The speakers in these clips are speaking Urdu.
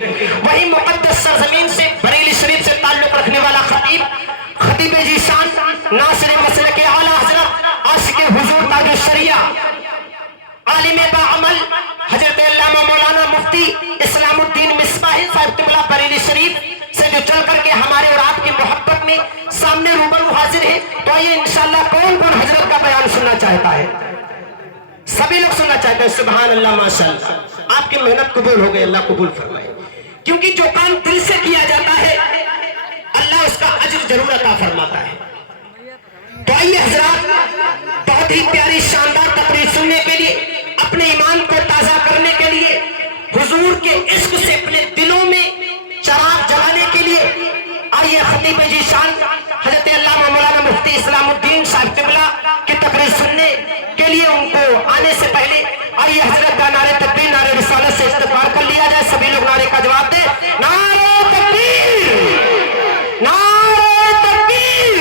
وہی مقدس سرزمین سے بریلی شریف سے تعلق رکھنے والا خطیب ذیشان ناصر مسلک اعلیٰ حضرت عاشق حضور تاج الشریعہ عالم باعمل حضرت علامہ مولانا مفتی اسلام الدین مصباحی صاحب قبلہ بریلی شریف سے جو چل کر کے ہمارے اور آپ کی محبت میں سامنے روبرو حاضر ہے، تو آئیے انشاءاللہ کون کون حضرت کا بیان سننا چاہتا ہے؟ سبھی لوگ سننا چاہتے ہیں۔ سبحان اللہ، ماشاءاللہ، آپ کی محنت قبول ہو گئی، اللہ قبول فرمائے، کیونکہ جو کام دل سے کیا جاتا ہے اللہ اس کا اجر ضرور عطا فرماتا ہے۔ تو آئیے حضرات، بہت ہی پیاری شاندار تقریر سننے کے لیے، اپنے ایمان کو تازہ کرنے کے لیے، حضور کے عشق سے اپنے دلوں میں چراغ جلانے کے لیے، آئیے خطیب ذیشان حضرت علامہ مولانا مفتی اسلام الدین صاحب قبلہ کی تقریر سننے کے لیے ان کو آنے سے پہلے آئیے حضرت کا نعرہ تکبیر، نعرہ رسالت سے استقبال کر لیا جائے۔ سبھی لوگ نعرے کا جواب دیں، نعرہ تکبیر، نعرہ تکبیر،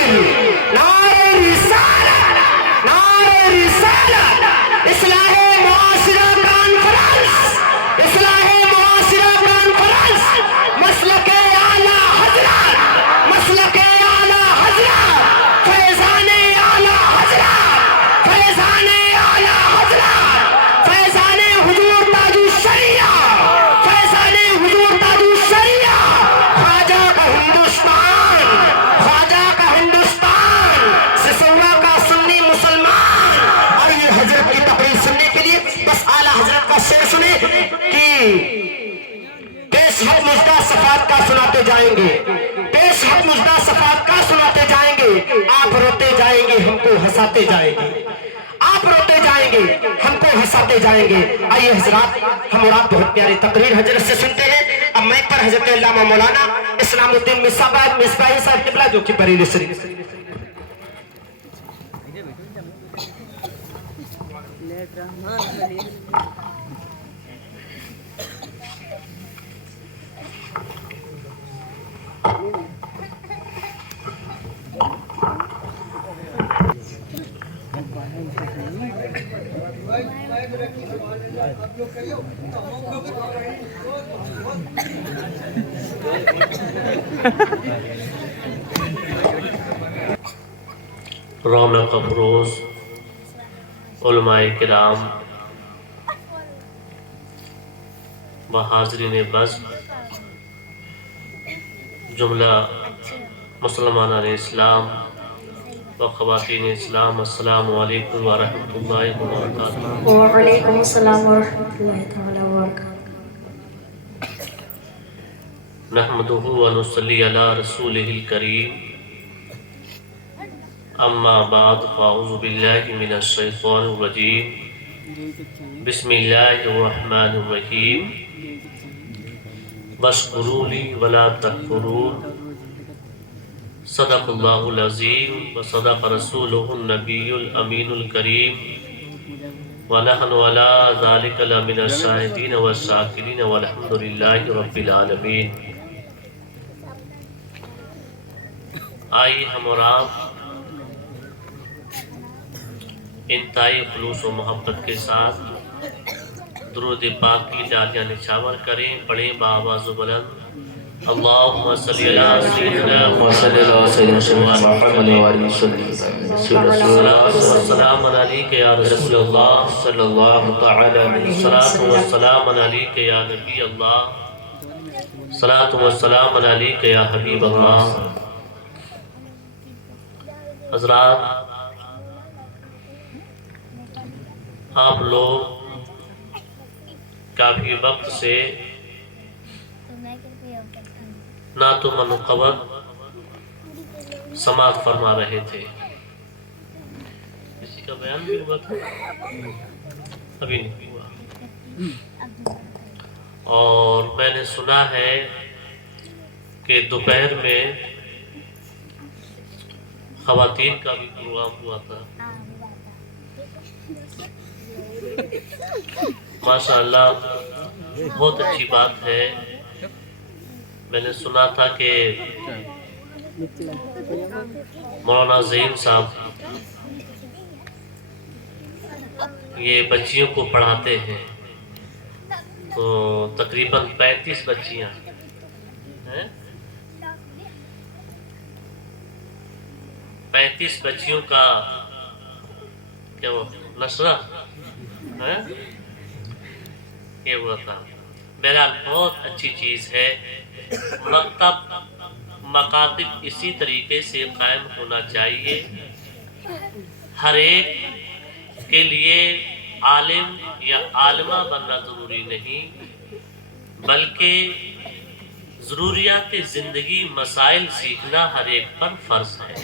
نعرہ رسالت، نعرہ رسالت، اصلاح معاشرہ کانفرنس، اصلاح معاشرہ کانفرنس، مسلک اعلیٰ حضرت، مسلک اعلیٰ حضرت، فیضان اعلیٰ حضرت، فیضان اعلیٰ حضرت، فیضان حضور تاج الشریعہ، فیضان حضور تاج الشریعہ، خواجہ کا ہندوستان، خواجہ کا ہندوستان، سسوا کا سنی مسلمان۔ اور یہ حضرت کی تقریر سننے کے لیے بس اعلیٰ حضرت کا شعر سنیں کہ پیش حق مجدہ صفات کا سناتے جائیں گے، پیش حق مجدہ صفات کا سناتے جائیں گے، آپ روتے جائیں گے ہم کو ہنساتے جائیں گے، آپ روتے جائیں گے ہم کو ہنساتے جائیں گے۔ آئیے حضرات، ہم اور آپ بہت پیاری تقریر حضرت سے سنتے ہیں۔ اب مائک پر حضرت علامہ مولانا اسلام الدین مصباحی صاحب قبلہ جو کہ بریلی شریف۔ رونق افروز علماء کرام و حاضرین بس، جملہ مسلمانان اسلام و خواتین اسلام، السلام علیکم ورحمۃ اللہ وبرکاتہ۔ وعلیکم السلام ورحمۃ اللہ تعالی وبرکاتہ۔ نحمدہ ونصلی علی رسولہ الکریم، اما بعد، فاعوذ باللہ من الشیطان الرجیم، بسم اللہ الرحمن الرحیم، واشکروا لی ولا تکفرون، صدق اللہ العظیم وصدق رسولہ النبی الامین الکریم، ونحن علی ذلک لمن الشاہدین والشاکرین والحمد للہ رب العالمین۔ آئیے ہم اور آپ انتہائی خلوص و محبت کے ساتھ درود پاک کی ڈالیاں نچھاور کریں، پڑھیں بآواز بلند، اللہم صلی علی سیدنا محمد والسلام علیکہ یا رسول اللہ صلی اللہ تعالی علیہ وسلم، والسلام علیکہ یا نبی اللہ، صلاۃ والسلام علیکہ یا حبیب اللہ۔ حضرات، آپ لوگ کافی وقت سے نعت و منقبت سماعت فرما رہے تھے۔ کسی کا بیان بھی ہوا تھا؟ ابھی نہیں ہوا۔ اور میں نے سنا ہے کہ دوپہر میں خواتین کا بھی پروگرام ہوا تھا۔ ماشاءاللہ، بہت اچھی بات ہے۔ میں نے سنا تھا کہ مولانا زین صاحب یہ بچیوں کو پڑھاتے ہیں، تو تقریباً 35 بچیاں ہیں، 35 بچیوں کا کیا وہ نشرہ ہے یہ ہوا تھا۔ بہرحال بہت اچھی چیز ہے، مکتب مکاتب اسی طریقے سے قائم ہونا چاہیے۔ ہر ایک کے لیے عالم یا عالمہ بننا ضروری نہیں، بلکہ ضروریات زندگی مسائل سیکھنا ہر ایک پر فرض ہے۔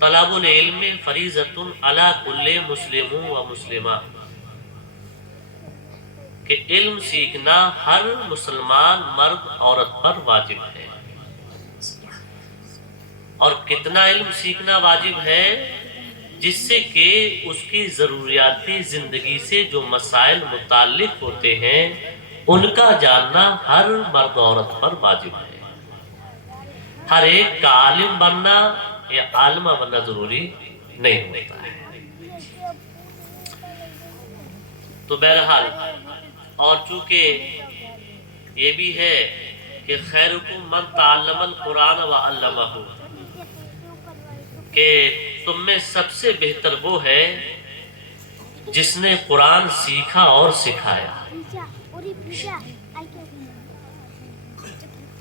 طلب العلم فریضۃ علی کل مسلم و مسلمہ، کہ علم سیکھنا ہر مسلمان مرد عورت پر واجب ہے۔ اور کتنا علم سیکھنا واجب ہے؟ جس سے کہ اس کی ضروریاتی زندگی سے جو مسائل متعلق ہوتے ہیں ان کا جاننا ہر مرد عورت پر واجب ہے۔ ہر ایک کا عالم بننا یا عالمہ بننا ضروری نہیں ہوتا ہے۔ تو بہرحال اور چونکہ یہ بھی ہے کہ خیرکم من تعلم القرآن وعلمہ، کہ تم میں سب سے بہتر وہ ہے جس نے قرآن سیکھا اور سکھایا۔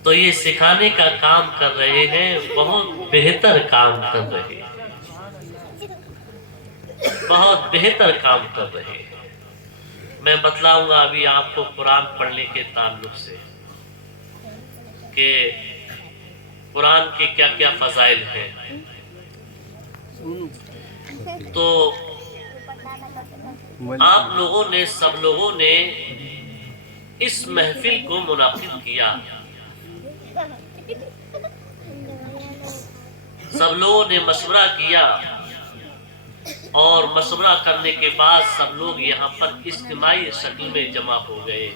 تو یہ سکھانے کا کام کر رہے ہیں، بہت بہتر کام کر رہے ہیں، بہت بہتر کام کر رہے ہیں۔ میں بتلاؤں گا ابھی آپ کو قرآن پڑھنے کے تعلق سے کہ قرآن کے کیا کیا فضائل ہیں۔ تو آپ لوگوں نے سب لوگوں نے اس محفل کو منعقد کیا، سب لوگوں نے مشورہ کیا، اور مشورہ کرنے کے بعد سب لوگ یہاں پر اجتماعی شکل میں جمع ہو گئے۔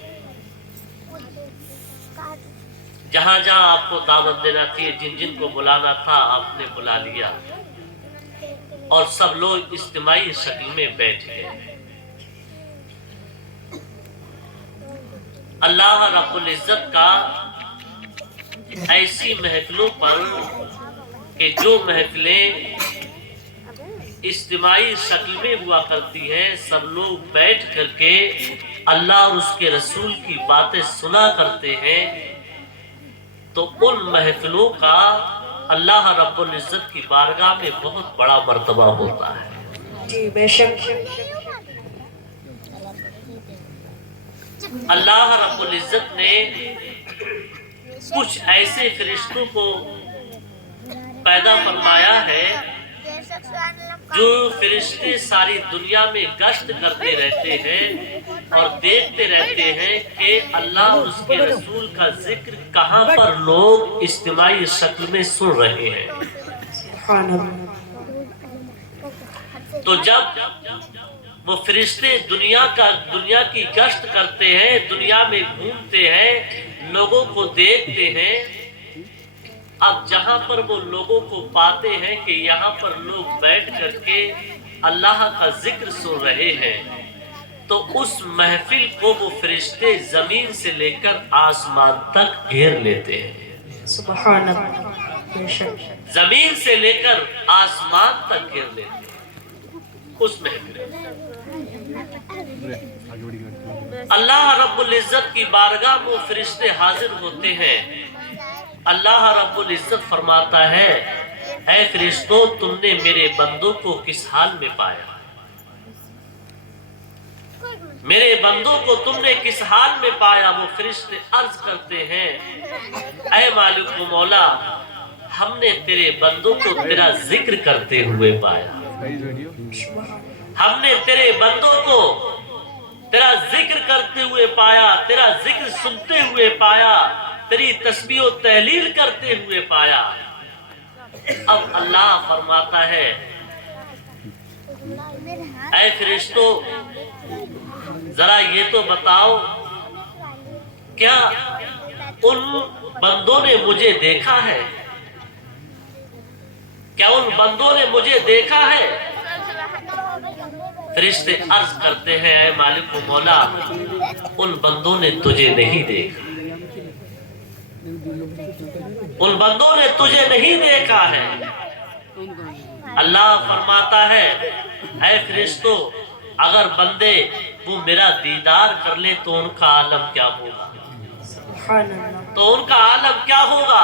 جہاں جہاں آپ کو دعوت دینا تھی، جن جن کو بلانا تھا آپ نے بلا لیا، اور سب لوگ اجتماعی شکل میں بیٹھ گئے۔ اللہ رب العزت کا ایسی محفلوں پر کہ جو محفلیں اجتماعی شکل میں ہوا کرتی ہیں، سب لوگ بیٹھ کر کے اللہ اور اس کے رسول کی باتیں سنا کرتے ہیں، تو ان محفلوں کا اللہ رب العزت کی بارگاہ میں بہت بڑا مرتبہ ہوتا ہے۔ جی بے شک۔ اللہ رب العزت نے کچھ ایسے فرشتوں کو پیدا فرمایا ہے جو فرشتے ساری دنیا میں گشت کرتے رہتے ہیں اور دیکھتے رہتے ہیں کہ اللہ اور اس کے رسول کا ذکر کہاں پر لوگ اجتماعی شکل میں سن رہے ہیں۔ سبحان اللہ۔ تو جب وہ فرشتے دنیا کی گشت کرتے ہیں، دنیا میں گھومتے ہیں، لوگوں کو دیکھتے ہیں، اب جہاں پر وہ لوگوں کو پاتے ہیں کہ یہاں پر لوگ بیٹھ کر کے اللہ کا ذکر سن رہے ہیں، تو اس محفل کو وہ فرشتے زمین سے لے کر آسمان تک گھیر لیتے ہیں۔ سبحان اللہ، بے شک۔ زمین سے لے کر آسمان تک گھیر لیتے ہیں اس محفل۔ اللہ رب العزت کی بارگاہ میں فرشتے حاضر ہوتے ہیں۔ اللہ رب العزت فرماتا ہے، اے فرشتوں، تم نے میرے بندوں کو کس حال میں پایا؟ میرے بندوں کو تم نے کس حال میں پایا؟ وہ فرشتے عرض کرتے ہیں، اے مالک و مولا، ہم نے تیرے بندوں کو تیرا ذکر کرتے ہوئے پایا، ہم نے تیرے بندوں کو تیرا ذکر کرتے ہوئے پایا، تیرا ذکر سنتے ہوئے پایا، تیری تسبیح و تحلیل کرتے ہوئے پایا۔ اب اللہ فرماتا ہے، اے فرشتوں، ذرا یہ تو بتاؤ، کیا ان بندوں نے مجھے دیکھا ہے؟ کیا ان بندوں نے مجھے دیکھا ہے؟ فرشتے عرض کرتے ہیں اے مالک و مولا ان بندوں نے تجھے نہیں دیکھا، ان بندوں نے تجھے نہیں دیکھا ہے۔ اللہ فرماتا ہے اے فرشتوں اگر بندے وہ میرا دیدار کر لے تو ان کا عالم کیا ہوگا، سبحان اللہ، تو ان کا عالم کیا ہوگا۔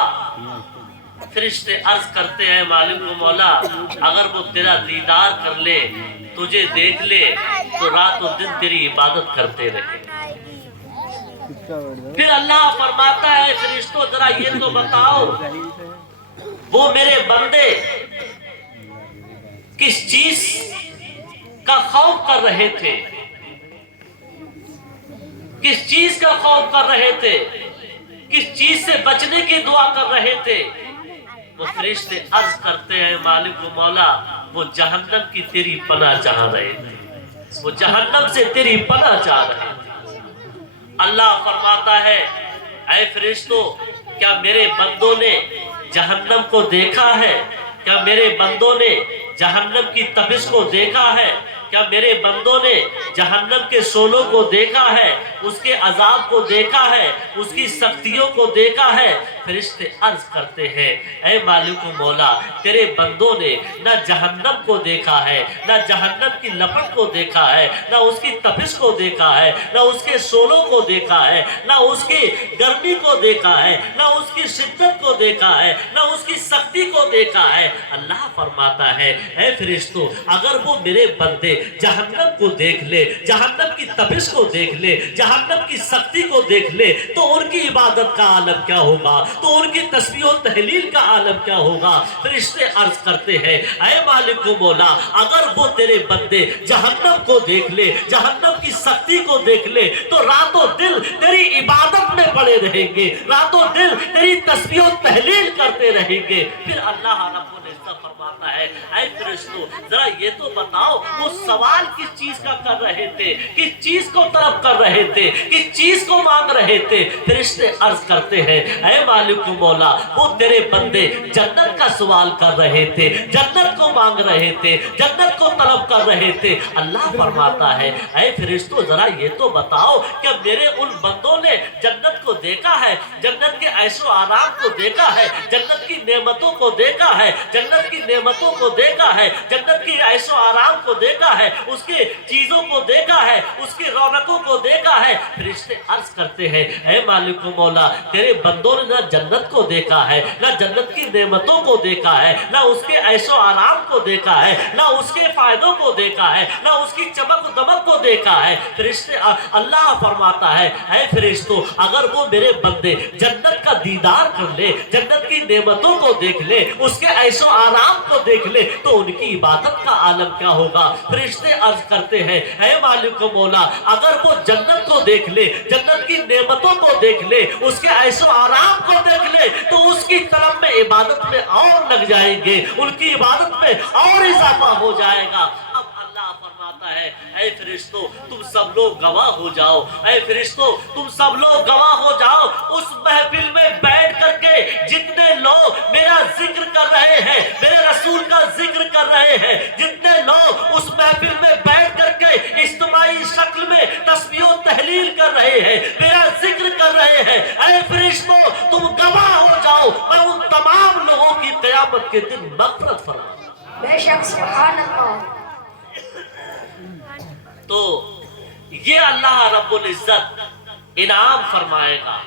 فرشتے عرض کرتے ہیں مالک و مولا اگر وہ تیرا دیدار کر لے، تجھے دیکھ لے تو رات و دن تیری عبادت کرتے رہے۔ پھر اللہ فرماتا ہے فرشتوں ذرا یہ تو بتاؤ وہ میرے بندے کس چیز کا خوف کر رہے تھے، کس چیز کا خوف کر رہے تھے، کس چیز سے بچنے کی دعا کر رہے تھے۔ وہ فرشتے عرض کرتے ہیں مالک و مولا وہ جہنم کی تیری پناہ چاہ رہے تھے، وہ جہنم سے تیری پناہ چاہ رہے تھے۔ اللہ فرماتا ہے اے فرشتوں کیا میرے بندوں نے جہنم کو دیکھا ہے، کیا میرے بندوں نے جہنم کی تپش کو دیکھا ہے، کیا میرے بندوں نے جہنم کے شعلوں کو دیکھا ہے، اس کے عذاب کو دیکھا ہے، اس کی سختیوں کو دیکھا ہے۔ فرشتے عرض کرتے ہیں اے مالک و مولا تیرے بندوں نے نہ جہنم کو دیکھا ہے، نہ جہنم کی لپٹ کو دیکھا ہے، نہ اس کی تپش کو دیکھا ہے، نہ اس کے شعلوں کو دیکھا ہے، نہ اس کی گرمی کو دیکھا ہے، نہ اس کی شدت کو دیکھا ہے، نہ اس کی سختی کو دیکھا ہے۔ اللہ فرماتا ہے اے فرشتوں اگر وہ میرے بندے جہنم کو دیکھ لے، جہنم کی تپش کو دیکھ لے، جہنم کی سختی کو دیکھ لے تو ان کی عبادت کا عالم کیا ہوگا، تو ان کی تسبیح و تحلیل کا عالم کیا ہوگا۔ فرشتے عرض کرتے ہیں اے مالک و مولا اگر وہ تیرے بندے جہنم کو دیکھ لے، جہنم کی سختی کو دیکھ لے تو رات و دن تیری عبادت میں پڑے رہیں گے، رات و دن تیری تسبیح و تحلیل کرتے رہیں گے۔ پھر اللہ رب العزت فرماتا ہے اے فرشتوں ذرا یہ تو بتاؤ وہ سوال کس چیز کا کر رہے تھے، کس چیز کو طلب کر رہے تھے، کس چیز کو مانگ رہے تھے۔ فرشتے عرض کرتے ہیں اے مالک و مولا وہ تیرے بندے جنت کا سوال کر رہے تھے، جنت کو مانگ رہے تھے، جنت کو طلب کر رہے تھے۔ اللہ فرماتا ہے اے فرشتوں ذرا یہ تو بتاؤ کہ میرے ان بندوں نے جنت کو دیکھا ہے، جنت کے عیش و آرام کو دیکھا ہے، جنت کی نعمتوں کو دیکھا ہے، جنت کی نعمتوں کو دیکھا ہے، جنت کی عیش و آرام کو دیکھا ہے، اس کے چیزوں کو دیکھا ہے، اس کی رونقوں کو دیکھا ہے۔ فرشتے عرض کرتے ہیں اے مالک و مولا تیرے بندوں نے نہ جنت کو دیکھا ہے، نہ جنت کی نعمتوں کو دیکھا ہے، نہ اس کے عیش و آرام کو دیکھا ہے، نہ اس کے فائدوں کو دیکھا ہے، نہ اس کی چمک و دمک کو دیکھا ہے۔ فرشتے اللہ فرماتا ہے اے فرشتوں اگر وہ میرے بندے جنت کا دیدار کر لے، جنت کی نعمتوں کو دیکھ لے، اس کے عیش و آرام کو دیکھ لے تو ان کی عبادت کا عالم کیا ہوگا۔ فرشتے عرض کرتے ہیں اے مالک و مولا اگر وہ جنت کو دیکھ لے، جنت کی نعمتوں کو دیکھ لے، اس کے عیش و آرام کو دیکھ لے تو اس کی طلب میں عبادت میں اور لگ جائیں گے، ان کی عبادت میں اور اضافہ ہو جائے گا۔ اب اللہ فرماتا ہے اے فرشتوں تم سب لوگ گواہ ہو جاؤ، اے فرشتوں تم سب لوگ گواہ ہو جاؤ اس محفل میں بیٹھ کر کے جتنے لوگ میرا ذکر کر رہے ہیں، میرے رسول کا ذکر کر رہے ہیں، جتنے لوگ اس محفل میں بیٹھ کر کے اجتماعی شکل میں تسبیح و تحلیل کر رہے ہیں، میرا ذکر کر رہے ہیں، اے فرشتوں تم گواہ ہو جاؤ میں ان تمام لوگوں کی قیامت کے دن مغفرت فرماؤں۔ بے شک سبحان اللہ۔ تو یہ اللہ رب العزت انعام فرمائے گا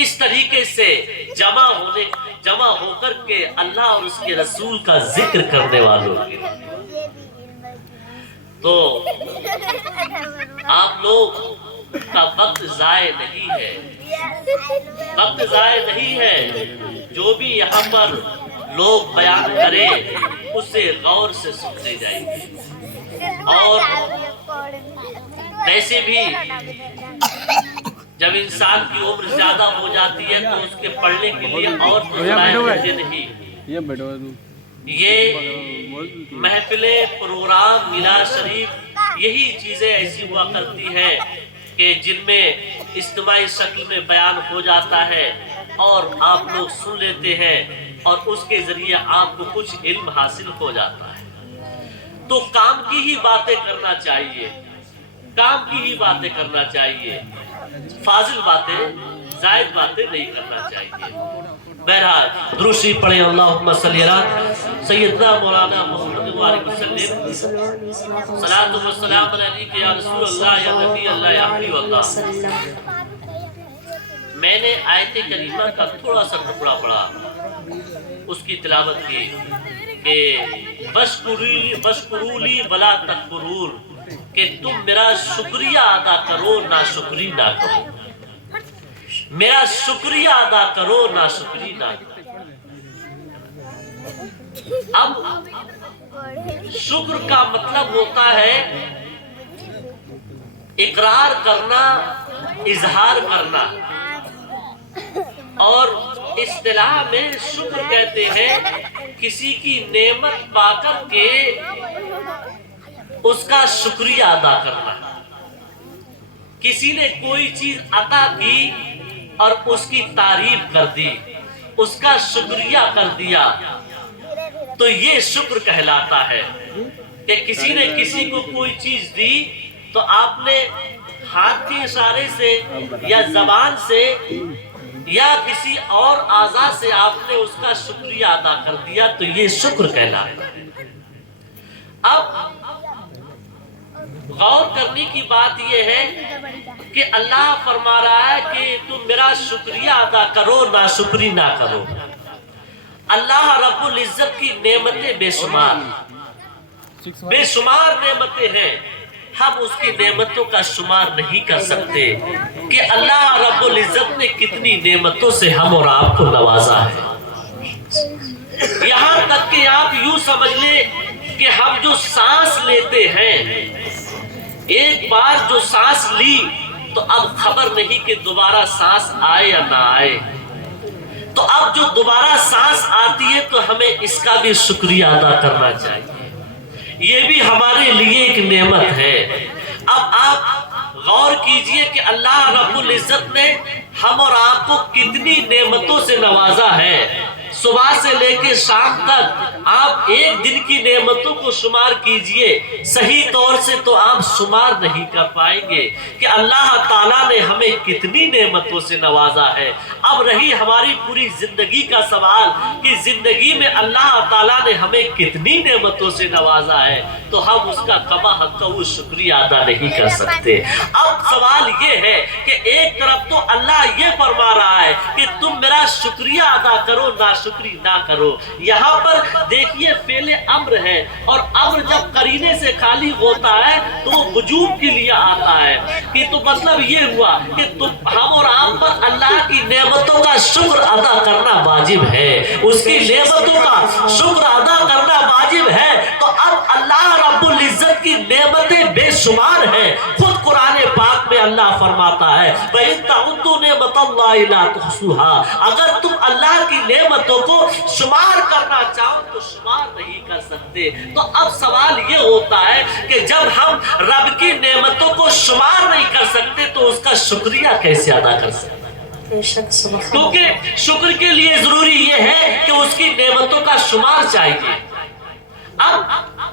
اس طریقے سے جمع ہو کر کے اللہ اور اس کے رسول کا ذکر کرنے والوں کے۔ تو آپ لوگ کا وقت ضائع نہیں ہے، وقت ضائع نہیں ہے، جو بھی یہاں پر لوگ بیان کریں اسے غور سے سنتے جائیں گے۔ اور ویسے بھی جب انسان کی عمر زیادہ ہو جاتی ہے تو اس کے پڑھنے کے لیے اور ہوتے نہیں۔ یہ محفلیں پروگرام میلاد شریف یہی چیزیں ایسی ہوا کرتی ہیں کہ جن میں اجتماعی شکل میں بیان ہو جاتا ہے اور آپ لوگ سن لیتے ہیں اور اس کے ذریعے آپ کو کچھ علم حاصل ہو جاتا ہے۔ تو کام کی ہی باتیں کرنا چاہیے، کام کی ہی باتیں کرنا چاہیے، فاضل باتیں، زائد باتیں نہیں کرنا چاہیے۔ بہرحال درود شریف پڑھیں، اللہم صلی علی سیدنا مولانا محمد وعلیہ وسلم، صلاۃ و سلام علیک یا رسول اللہ یا نبی اللہ یا حبیب اللہ۔ میں نے آیت کریمہ کا تھوڑا سا ٹکڑا پڑھا، اس کی تلاوت کی کہ بشکرولی ولا تکفرون، کہ تم میرا شکریہ ادا کرو ناشکری نہ کرو، میرا شکریہ ادا کرو ناشکری نہ کرو۔ اب شکر کا مطلب ہوتا ہے اقرار کرنا، اظہار کرنا، اور اصطلاح میں شکر کہتے ہیں کسی کی نعمت پا کر کے اس کا شکریہ ادا کرنا۔ کسی نے کوئی چیز عطا کی اور اس کی تعریف کر دی، اس کا شکریہ کر دیا، تو یہ شکر کہلاتا ہے۔ کہ کسی نے کسی کو کوئی چیز دی تو آپ نے ہاتھ کے اشارے سے یا زبان سے یا کسی اور اعضاء سے آپ نے اس کا شکریہ ادا کر دیا، تو یہ شکر کہلاتا ہے۔ اب غور کرنے کی بات یہ ہے کہ اللہ فرما رہا ہے کہ تم میرا شکریہ ادا کرو ناشکری نہ کرو۔ اللہ رب العزت کی نعمتیں بے شمار نعمتیں ہیں، ہم اس کی نعمتوں کا شمار نہیں کر سکتے کہ اللہ رب العزت نے کتنی نعمتوں سے ہم اور آپ کو نوازا ہے۔ یہاں تک کہ آپ یوں سمجھ لیں کہ ہم جو سانس لیتے ہیں، ایک بار جو سانس لی تو اب خبر نہیں کہ دوبارہ سانس آئے یا نہ آئے، تو اب جو دوبارہ سانس آتی ہے تو ہمیں اس کا بھی شکریہ ادا کرنا چاہیے، یہ بھی ہمارے لیے ایک نعمت ہے۔ اب آپ غور کیجئے کہ اللہ رب العزت نے ہم اور آپ کو کتنی نعمتوں سے نوازا ہے۔ صبح سے لے کے شام تک آپ ایک دن کی نعمتوں کو شمار کیجئے، صحیح طور سے تو آپ شمار نہیں کر پائیں گے کہ اللہ تعالیٰ نے ہمیں کتنی نعمتوں سے نوازا ہے۔ اب رہی ہماری پوری زندگی کا سوال کہ زندگی میں اللہ تعالیٰ نے ہمیں کتنی نعمتوں سے نوازا ہے، تو ہم اس کا کما حق وہ شکریہ ادا نہیں کر سکتے۔ اب سوال یہ ہے کہ ایک طرف تو اللہ یہ فرما رہا ہے کہ تم میرا شکریہ ادا کرو ناشکری نہ کرو، یہاں پر دیکھیے فعل امر ہے، اور امر جب قرینے سے خالی ہوتا ہے تو وہ وجوب کے لیے آتا ہے، کہ تو مطلب یہ ہوا کہ ہم اور آپ پر اللہ کی نعمتوں کا شکر ادا کرنا واجب ہے، اس کی نعمتوں کا شکر ادا کرنا واجب ہے۔ تو اب اللہ رب العزت کی نعمتیں بے شمار ہیں، خود قرآن پاک میں اللہ فرماتا ہے وَإِن تَعُدُّوا نِعْمَتَ اللَّهِ لَا تُحْصُوهَا، اگر تم اللہ کی نعمتوں کو شمار کرنا چاہو تو شمار نہیں کر سکتے۔ تو اب سوال یہ ہوتا ہے کہ جب ہم رب کی نعمتوں کو شمار نہیں کر سکتے تو اس کا شکریہ کیسے ادا کر سکتے؟ کیونکہ شکر کے لیے ضروری یہ ہے کہ اس کی نعمتوں کا شمار چاہیے۔ اب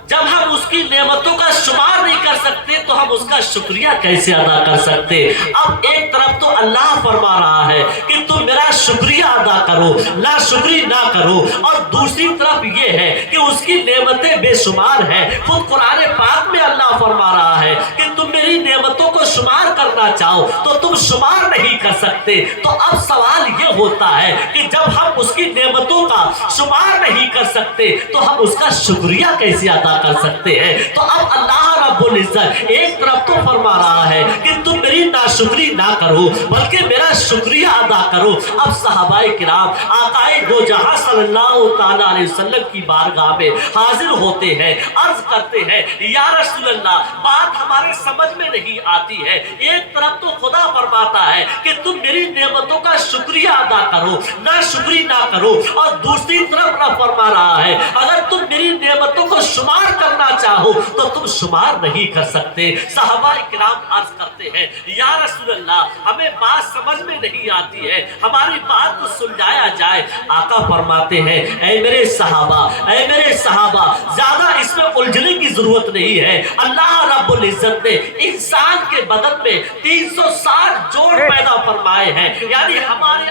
جب ہم اس کی نعمتوں کا شمار نہیں کر سکتے تو ہم اس کا شکریہ کیسے ادا کر سکتے؟ اب ایک طرف تو اللہ فرما رہا ہے کہ تم میرا شکریہ ادا کرو ناشکری نہ کرو، اور دوسری طرف یہ ہے کہ اس کی نعمتیں بے شمار ہیں۔ خود قرآن پاک میں اللہ فرما رہا ہے کہ تم میری نعمتوں کو شمار کرنا چاہو تو تم شمار نہیں کر سکتے۔ تو اب سوال یہ ہوتا ہے کہ جب ہم اس کی نعمتوں کا شمار نہیں کر سکتے تو ہم اس کا شکریہ کیسے ادا کر سکتے ہیں؟ تو اب اللہ رب العزت ایک طرف تو فرما رہا ہے کہ تم میری ناشکری نہ کرو بلکہ میرا شکریہ ادا کرو۔ اب صحابہ کرام آقائے دو جہاں صلی اللہ تعالیٰ علیہ وسلم کی بارگاہ میں حاضر ہوتے ہیں، عرض کرتے ہیں یا رسول اللہ بات ہمارے سمجھ میں نہیں آتی ہے، ایک طرف تو خدا فرماتا ہے کہ تم میری نعمتوں کا شکریہ ادا کرو ناشکری نہ کرو، اور دوسری طرف نہ فرما رہا ہے اگر تم میری نعمتوں کو شمار کرنا چاہو تو تم شمار نہیں کر سکتے۔ صحابہ کرام عرض کرتے ہیں یا رسول اللہ ہمیں بات سمجھ میں میں نہیں آتی ہے، ہماری بات کو سلجھایا جائے۔ آقا فرماتے ہیں اے میرے صحابہ زیادہ اس میں الجھنے کی ضرورت نہیں ہے۔ اللہ رب العزت نے انسان کے بدن میں 360 جوڑ پیدا فرمائے ہیں، یعنی ہمارے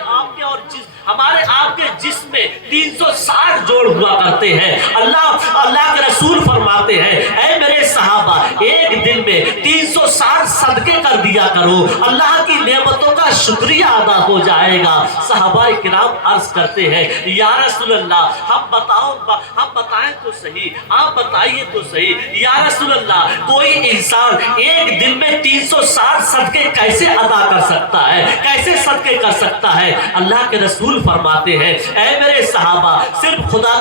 آپ کے جسم میں 360 جوڑ ہوا کرتے ہیں۔ اللہ کے رسول فرماتے ہیں اے میرے صحابہ ایک دن میں 360 صدقے کر دیا کرو، اللہ کی نعمتوں کا شکریہ ادا ہو جائے گا۔ صحابہ کرام عرض کرتے ہیں یا رسول اللہ ہم بتائیں تو صحیح، آپ بتائیے تو صحیح یا رسول اللہ، کوئی انسان ایک دن میں 360 صدقے کیسے ادا کر سکتا ہے، کیسے صدقے کر سکتا ہے؟ اللہ کے رسول فرماتے ہیں اے میرے صحابہ صرف خدا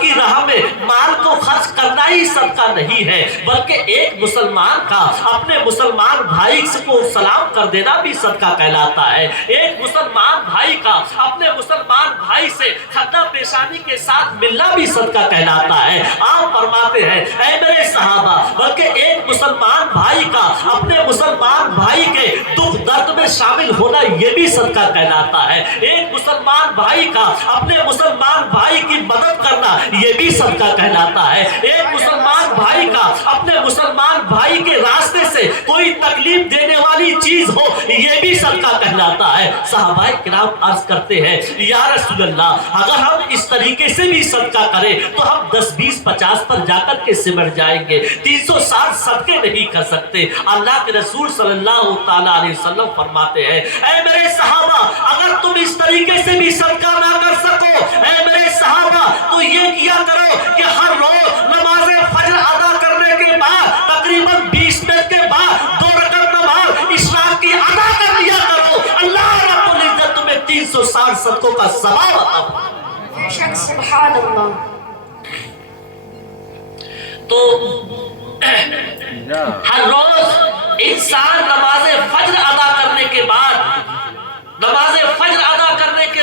کی راہ میں مال کو خرچ کرنا ہی صدقہ نہیں ہے، بلکہ ایک مسلمان کا اپنے مسلمان بھائی کو سلام کر دینا بھی صدقہ کہلاتا ہے، ایک مسلمان بھائی کا اپنے مسلمان بھائی سے خطہ پیشانی کے ساتھ ملنا بھی صدقہ کہلاتا ہے۔ آپ فرماتے ہیں اے میرے صحابہ بلکہ ایک مسلمان بھائی کا اپنے مسلمان بھائی کے دکھ درد میں شامل ہونا یہ بھی صدقہ کہلاتا ہے، ایک مسلمان بھائی کا اپنے مسلمان بھائی کی مدد کرنا یہ بھی صدقہ کہلاتا ہے، ایک مسلمان بھائی کا اپنے مسلمان بھائی کے راستے سے کوئی تکلیف دینے والی چیز ہو یہ بھی صدقہ کہلاتا ہے۔ صحابہ کرام عرض کرتے ہیں یا رسول اللہ اگر ہم اس طریقے سے بھی صدقہ کریں تو ہم 10 20 50 پر جا کر کے سمٹ جائیں گے، 360 صدقے نہیں کر سکتے۔ اللہ کے رسول صلی اللہ تعالیٰ علیہ وسلم فرماتے ہیں اے میرے صحابہ اگر تم اس طریقے سے بھی صدقہ نہ کر سکو اے میرے صحابہ تو یہ کیا کرو کہ ہر روز نماز فجر ادا کرنے کے بعد تقریباً 20 منٹ کے بعد 2 رکعت نماز اشراق کی ادا کر لیا کرو، اللہ رب العزت تمہیں 360 صدقوں کا ثواب عطا فرمائے۔ سبحان اللہ۔ تو ہر روز انسان نماز فجر ادا کرنے کے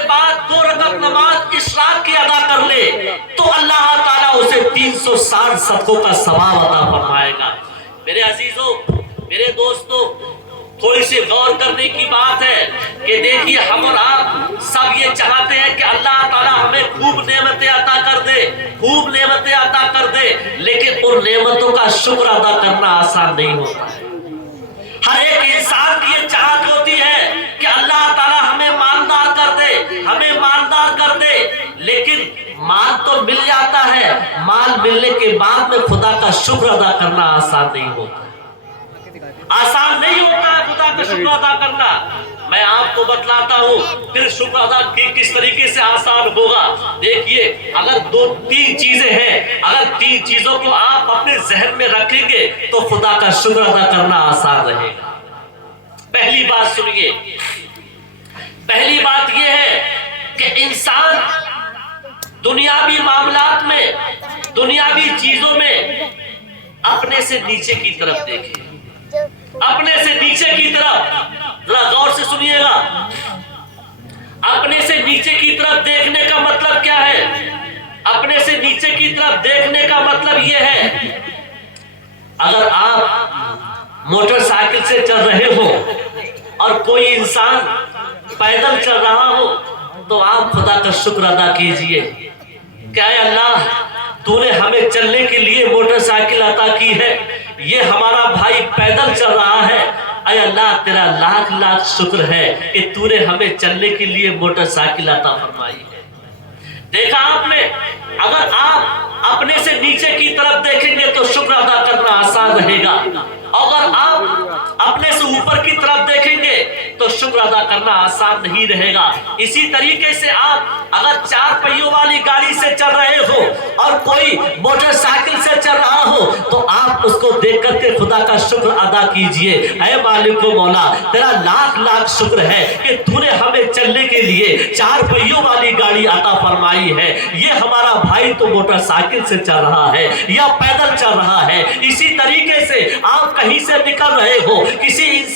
بعد 2 رکعت نماز اشراق کی ادا کر لے تو اللہ تعالیٰ اسے 360 صدقوں کا ثواب عطا فرمائے گا۔ میرے عزیزوں، میرے دوستوں، تھوڑی سی غور کرنے کی بات ہے کہ دیکھیے ہم اور آپ سب یہ چاہتے ہیں کہ اللہ تعالیٰ ہمیں خوب نعمتیں عطا کر دے، لیکن ان نعمتوں کا شکر ادا کرنا آسان نہیں ہوتا ہے۔ ہر ایک انسان کی یہ چاہت ہوتی ہے کہ اللہ تعالیٰ ہمیں مالدار کر دے، لیکن مال تو مل جاتا ہے، مال ملنے کے بعد میں خدا کا شکر ادا کرنا آسان نہیں ہوتا ہے خدا کا شکر ادا کرنا۔ میں آپ کو بتلاتا ہوں پھر شکر ادا کس طریقے سے آسان ہوگا۔ دیکھیے اگر 2-3 چیزیں ہیں، اگر 3 چیزوں کو آپ اپنے ذہن میں رکھیں گے تو خدا کا شکر ادا کرنا آسان رہے گا۔ پہلی بات سنیے، پہلی بات یہ ہے کہ انسان دنیاوی معاملات میں، دنیاوی چیزوں میں اپنے سے نیچے کی طرف دیکھیں، اپنے سے نیچے کی طرف، ذرا غور سے سنیے گا۔ اپنے سے نیچے کی طرف دیکھنے کا مطلب کیا ہے؟ اپنے سے نیچے کی طرف دیکھنے کا مطلب یہ ہے اگر آپ موٹر سائیکل سے چل رہے ہو اور کوئی انسان پیدل چل رہا ہو تو آپ خدا کا شکر ادا کیجئے کہ اے اللہ تو نے ہمیں چلنے کے لیے موٹر سائیکل عطا کی ہے، یہ ہمارا بھائی پیدل چل رہا ہے، اے اللہ تیرا لاکھ لاکھ شکر ہے کہ تو نے ہمیں چلنے کے لیے موٹر سائیکل عطا فرمائی ہے۔ دیکھا آپ نے، اگر آپ اپنے سے نیچے کی طرف دیکھیں گے تو شکر ادا کرنا آسان رہے گا، اگر آپ اپنے سے اوپر کی طرف دیکھیں گے تو شکر ادا کرنا آسان نہیں رہے گا۔ اسی طریقے سے آپ اگر 4 پہیوں والی گاڑی سے چل رہے ہو اور کوئی موٹر سائیکل سے چل رہا ہو تو آپ اس کو دیکھ کر کے خدا کا شکر ادا کیجئے، اے مالک و مولا تیرا لاکھ لاکھ شکر ہے کہ تو نے ہمیں چلنے کے لیے 4 پہیوں والی گاڑی عطا فرمائی ہے، یہ ہمارا بھائی تو موٹر سائیکل سے چل رہا ہے یا پیدل چل رہا ہے۔ اسی طریقے سے آپ کہیں سے نکل رہے ہو، کسی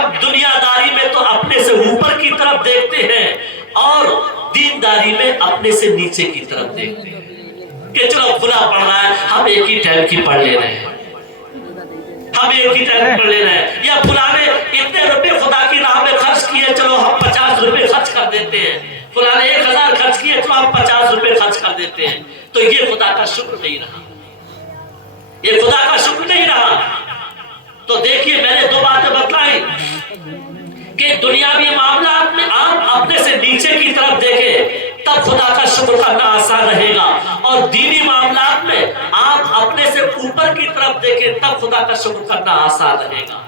ہم دنیا داری میں تو اپنے سے اوپر کی طرف دیکھتے ہیں اور دینداری میں اپنے سے نیچے کی طرف دیکھتے ہیں کہ چلو کھلا پڑھ رہا ہے ہم ایک ہی ٹائم کی پڑھ لے رہے ہیں، ہم ایک ہی ٹائم پڑھ لے رہے ہیں، یا فلاں نے اتنے روپے خدا کی راہ میں خرچ کیے چلو ہم 50 روپے خرچ کر دیتے ہیں، فلاں نے 1000 خرچ کیے چلو ہم 50 روپے خرچ کر دیتے ہیں. تو یہ خدا کا شکر نہیں رہا، یہ خدا کا شکر نہیں رہا. تو دیکھیے میں نے 2 باتیں بتلائی کہ دنیاوی معاملات میں آپ اپنے سے نیچے کی طرف دیکھیں تب خدا کا شکر کرنا آسان رہے گا، اور دینی معاملات میں آپ اپنے سے اوپر کی طرف دیکھیں تب خدا کا شکر کرنا آسان رہے گا.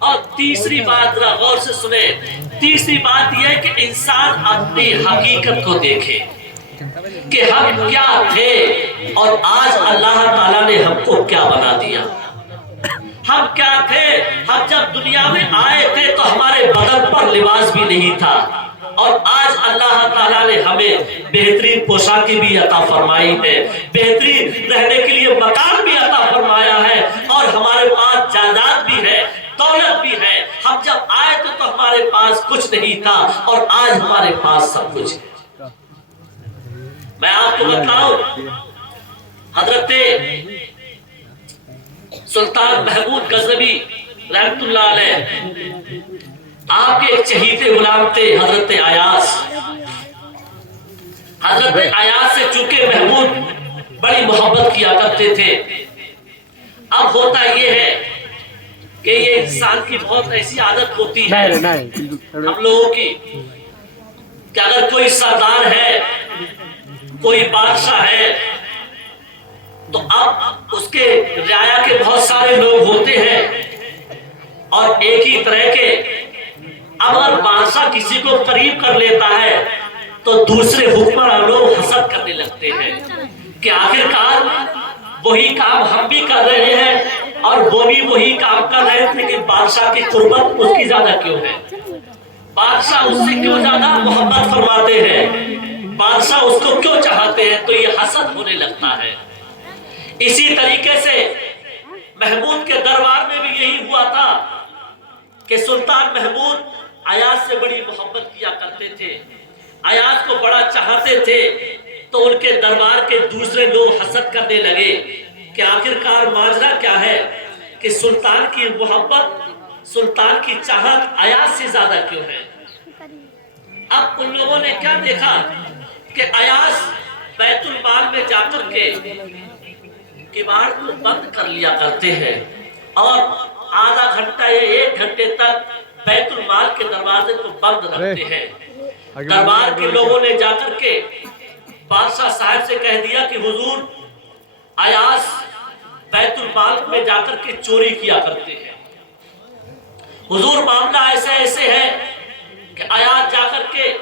اور تیسری بات ذرا غور سے سنیں، تیسری بات یہ ہے کہ انسان اپنی حقیقت کو دیکھے کہ ہم کیا تھے اور آج اللہ تعالیٰ نے ہم کو کیا بنا دیا. ہم کیا تھے، ہم جب دنیا میں آئے تھے تو ہمارے بدن پر لباس بھی نہیں تھا، اور آج اللہ تعالیٰ نے ہمیں بہترین پوشاکی بھی عطا فرمائی ہے، بہترین رہنے کے لیے مکان بھی عطا فرمایا ہے، اور ہمارے پاس جائیداد بھی ہے، دولت بھی ہے. ہم جب آئے تھے تو ہمارے پاس کچھ نہیں تھا اور آج ہمارے پاس سب کچھ ہے. میں آپ کو بتاؤں، حضرت سلطان محمود غزنوی رحمت اللہ علیہ آپ کے ایک چہیتے غلام تھے حضرت ایاز. حضرت ایاز سے چونکہ محمود بڑی محبت کیا کرتے تھے. اب ہوتا یہ ہے کہ یہ انسان کی بہت ایسی عادت ہوتی ہے ہم لوگوں کی کہ اگر کوئی سردار ہے، کوئی بادشاہ ہے، تو اب اس کے رعایا کے بہت سارے لوگ ہوتے ہیں اور ایک ہی طرح کے. اگر بادشاہ کسی کو قریب کر لیتا ہے تو دوسرے حکمران لوگ حسد کرنے لگتے ہیں کہ آخرکار وہی کام ہم بھی کر رہے ہیں اور وہ بھی وہی کام کر رہے ہیں، لیکن بادشاہ کی قربت اس کی زیادہ کیوں ہے، بادشاہ اس سے کیوں زیادہ محبت فرماتے ہیں، بادشاہ اس کو کیوں چاہتے ہیں. تو یہ حسد ہونے لگتا ہے. اسی طریقے سے محمود کے دربار میں بھی یہی ہوا تھا کہ سلطان محمود ایاز سے بڑی محبت کیا کرتے تھے، ایاز کو بڑا چاہتے تھے. تو ان کے دربار کے دوسرے لوگ حسد کرنے لگے کہ آخرکار ماجرا کیا ہے کہ سلطان کی محبت، سلطان کی چاہت ایاز سے زیادہ کیوں ہے. اب ان لوگوں نے کیا دیکھا کہ ایاز بیت المال میں جا کر کے کباڑ کو بند کر لیا کرتے ہیں اور آدھا گھنٹہ یا 1 گھنٹے تک بیت المال کے دروازے کو بند رکھتے ہیں. دربار کے لوگوں نے جا کر کے بادشاہ صاحب سے کہہ دیا کہ حضور ایاز بیت المال میں جا کر کے چوری کیا کرتے ہیں. حضور معاملہ ایسے ہے کہ ایاز جا کر کے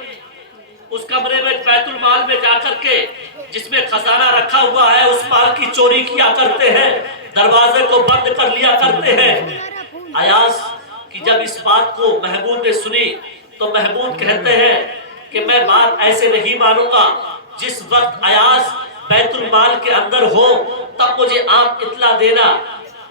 اس کمرے میں بیت المال میں جا کر کے جس میں خزانہ رکھا ہوا ہے اس مال کی چوری کیا کرتے ہیں، دروازے کو بند کر لیا کرتے ہیں. ایاز کی جب اس بات کو محمود نے سنی تو محمود کہتے ہیں کہ میں بات ایسے نہیں مانوں گا، جس وقت ایاز بیت المال کے اندر ہو تب مجھے آپ اطلاع دینا.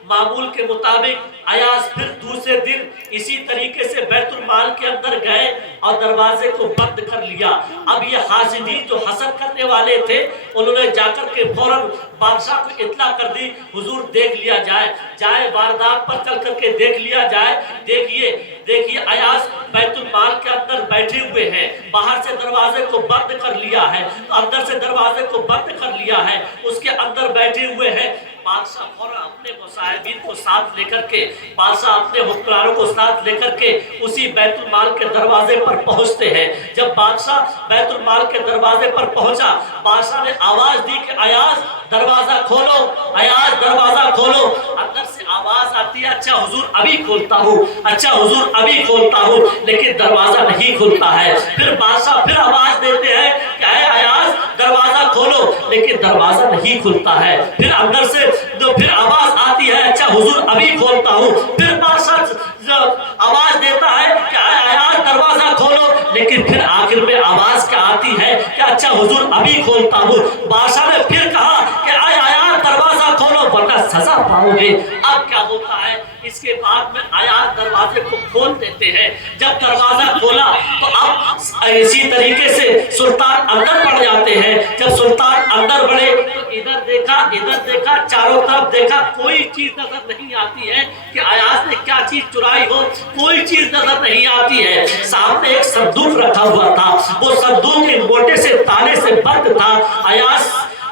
معمول کے مطابق ایاز پھر دوسرے دن اسی طریقے سے بیت المال کے اندر گئے اور دروازے کو بند کر لیا. اب یہ حاسدین جو حسد کرنے والے تھے انہوں نے جا کر کے فوراً بادشاہ کو اطلاع کر دی، حضور دیکھ لیا جائے واردات پر چل کر کے دیکھ لیا جائے. دیکھیے ایاز بیت المال کے اندر بیٹھے ہوئے ہیں، باہر سے دروازے کو بند کر لیا ہے، اندر سے دروازے کو بند کر لیا ہے، اس کے اندر بیٹھے ہوئے ہیں. بادشاہ فوراً اپنے مصاحبین کو ساتھ لے کر کے، بادشاہ اپنے حکمرانوں کو ساتھ لے کر کے اسی بیت المال کے دروازے پر پہنچتے ہیں. جب بادشاہ بیت المال کے دروازے پر پہنچا، بادشاہ نے آواز دی کہ ایاز دروازہ کھولو، ایاز دروازہ کھولو. اندر سے آواز آتی ہے اچھا حضور ابھی کھولتا ہوں، اچھا حضور ابھی کھولتا ہوں، لیکن دروازہ نہیں کھلتا ہے. پھر بادشاہ پھر آواز دیتے ہیں کہ اے ایاز دروازہ کھولو، لیکن دروازہ نہیں کھلتا ہے. پھر اندر سے پھر آواز آتی ہے اچھا حضور ابھی کھولتا ہوں. پھر بادشاہ آواز دیتا ہے کہ اے ایاز دروازہ کھولو، لیکن پھر آخر میں آواز کیا آتی ہے کہ اچھا حضور ابھی کھولتا ہوں. بادشاہ نے پھر کہا کہ اے ایاز دروازہ کھولو ورنہ سزا پاؤ گے. اب کیا ہوتا ہے، اس کے بعد میں ایاز دروازے کو کھول دیتے ہیں. جب دروازہ کھولا تو اب اسی طریقے سے سلطان اندر بڑھ جاتے ہیں. جب سلطان اندر بڑھے تو ادھر دیکھا, چاروں طرف دیکھا, کوئی چیز نظر نہیں آتی ہے کہ ایاز نے کیا چیز چرائی ہو, کوئی چیز نظر نہیں آتی ہے. سامنے ایک صندوق رکھا ہوا تھا, وہ صندوق ایک موٹے سے تالے سے بند تھا.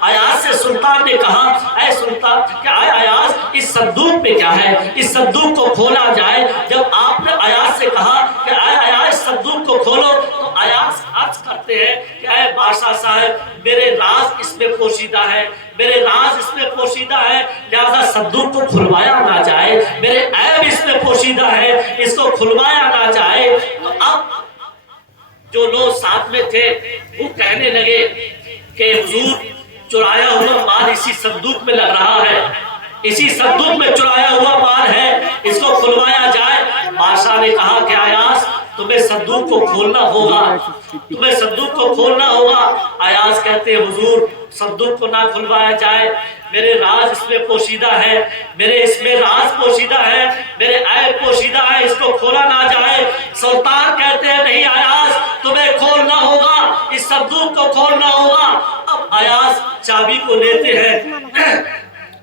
ایاز سے سلطان نے کہا, اے سلطان, کہ اے ایاز, اس صندوق میں کیا ہے, اس صندوق کو کھولا جائے. جب آپ نے ایاز سے کہا کہ اے ایاز اس صندوق کو کھولو, تو ایاز عرض کرتے ہیں کہ اے بادشاہ صاحب, میرے راز اس میں پوشیدہ ہے, میرے راز اس میں پوشیدہ ہے, لہذا صندوق کو کھلوایا نہ جائے, میرے عیب اس میں پوشیدہ ہے, اس کو کھلوایا نہ جائے. تو اب جو لوگ ساتھ میں تھے وہ کہنے لگے کہ حضور, چرایا ہوا مال اسی صندوق میں لگ رہا ہے, اسی صندوق میں چرایا ہوا مال ہے, اس کو کھلوایا جائے. بادشاہ نے کہا کہ ایاز, تمہیں صندوق کو کھولنا ہوگا, تمہیں صندوق کو کھولنا ہوگا. ایاز کہتے ہیں حضور, صندوق کو نہ کھلوایا جائے, میرے راز اس میں پوشیدہ ہے, میرے اس میں راز پوشیدہ ہے, میرے عیب پوشیدہ ہے, اس کو کھولا نہ جائے. سلطان کہتے ہیں نہیں ایاز, تمہیں کھولنا ہوگا, اس صندوق کو کھولنا ہوگا. اب ایاز چابی کو لیتے ہیں,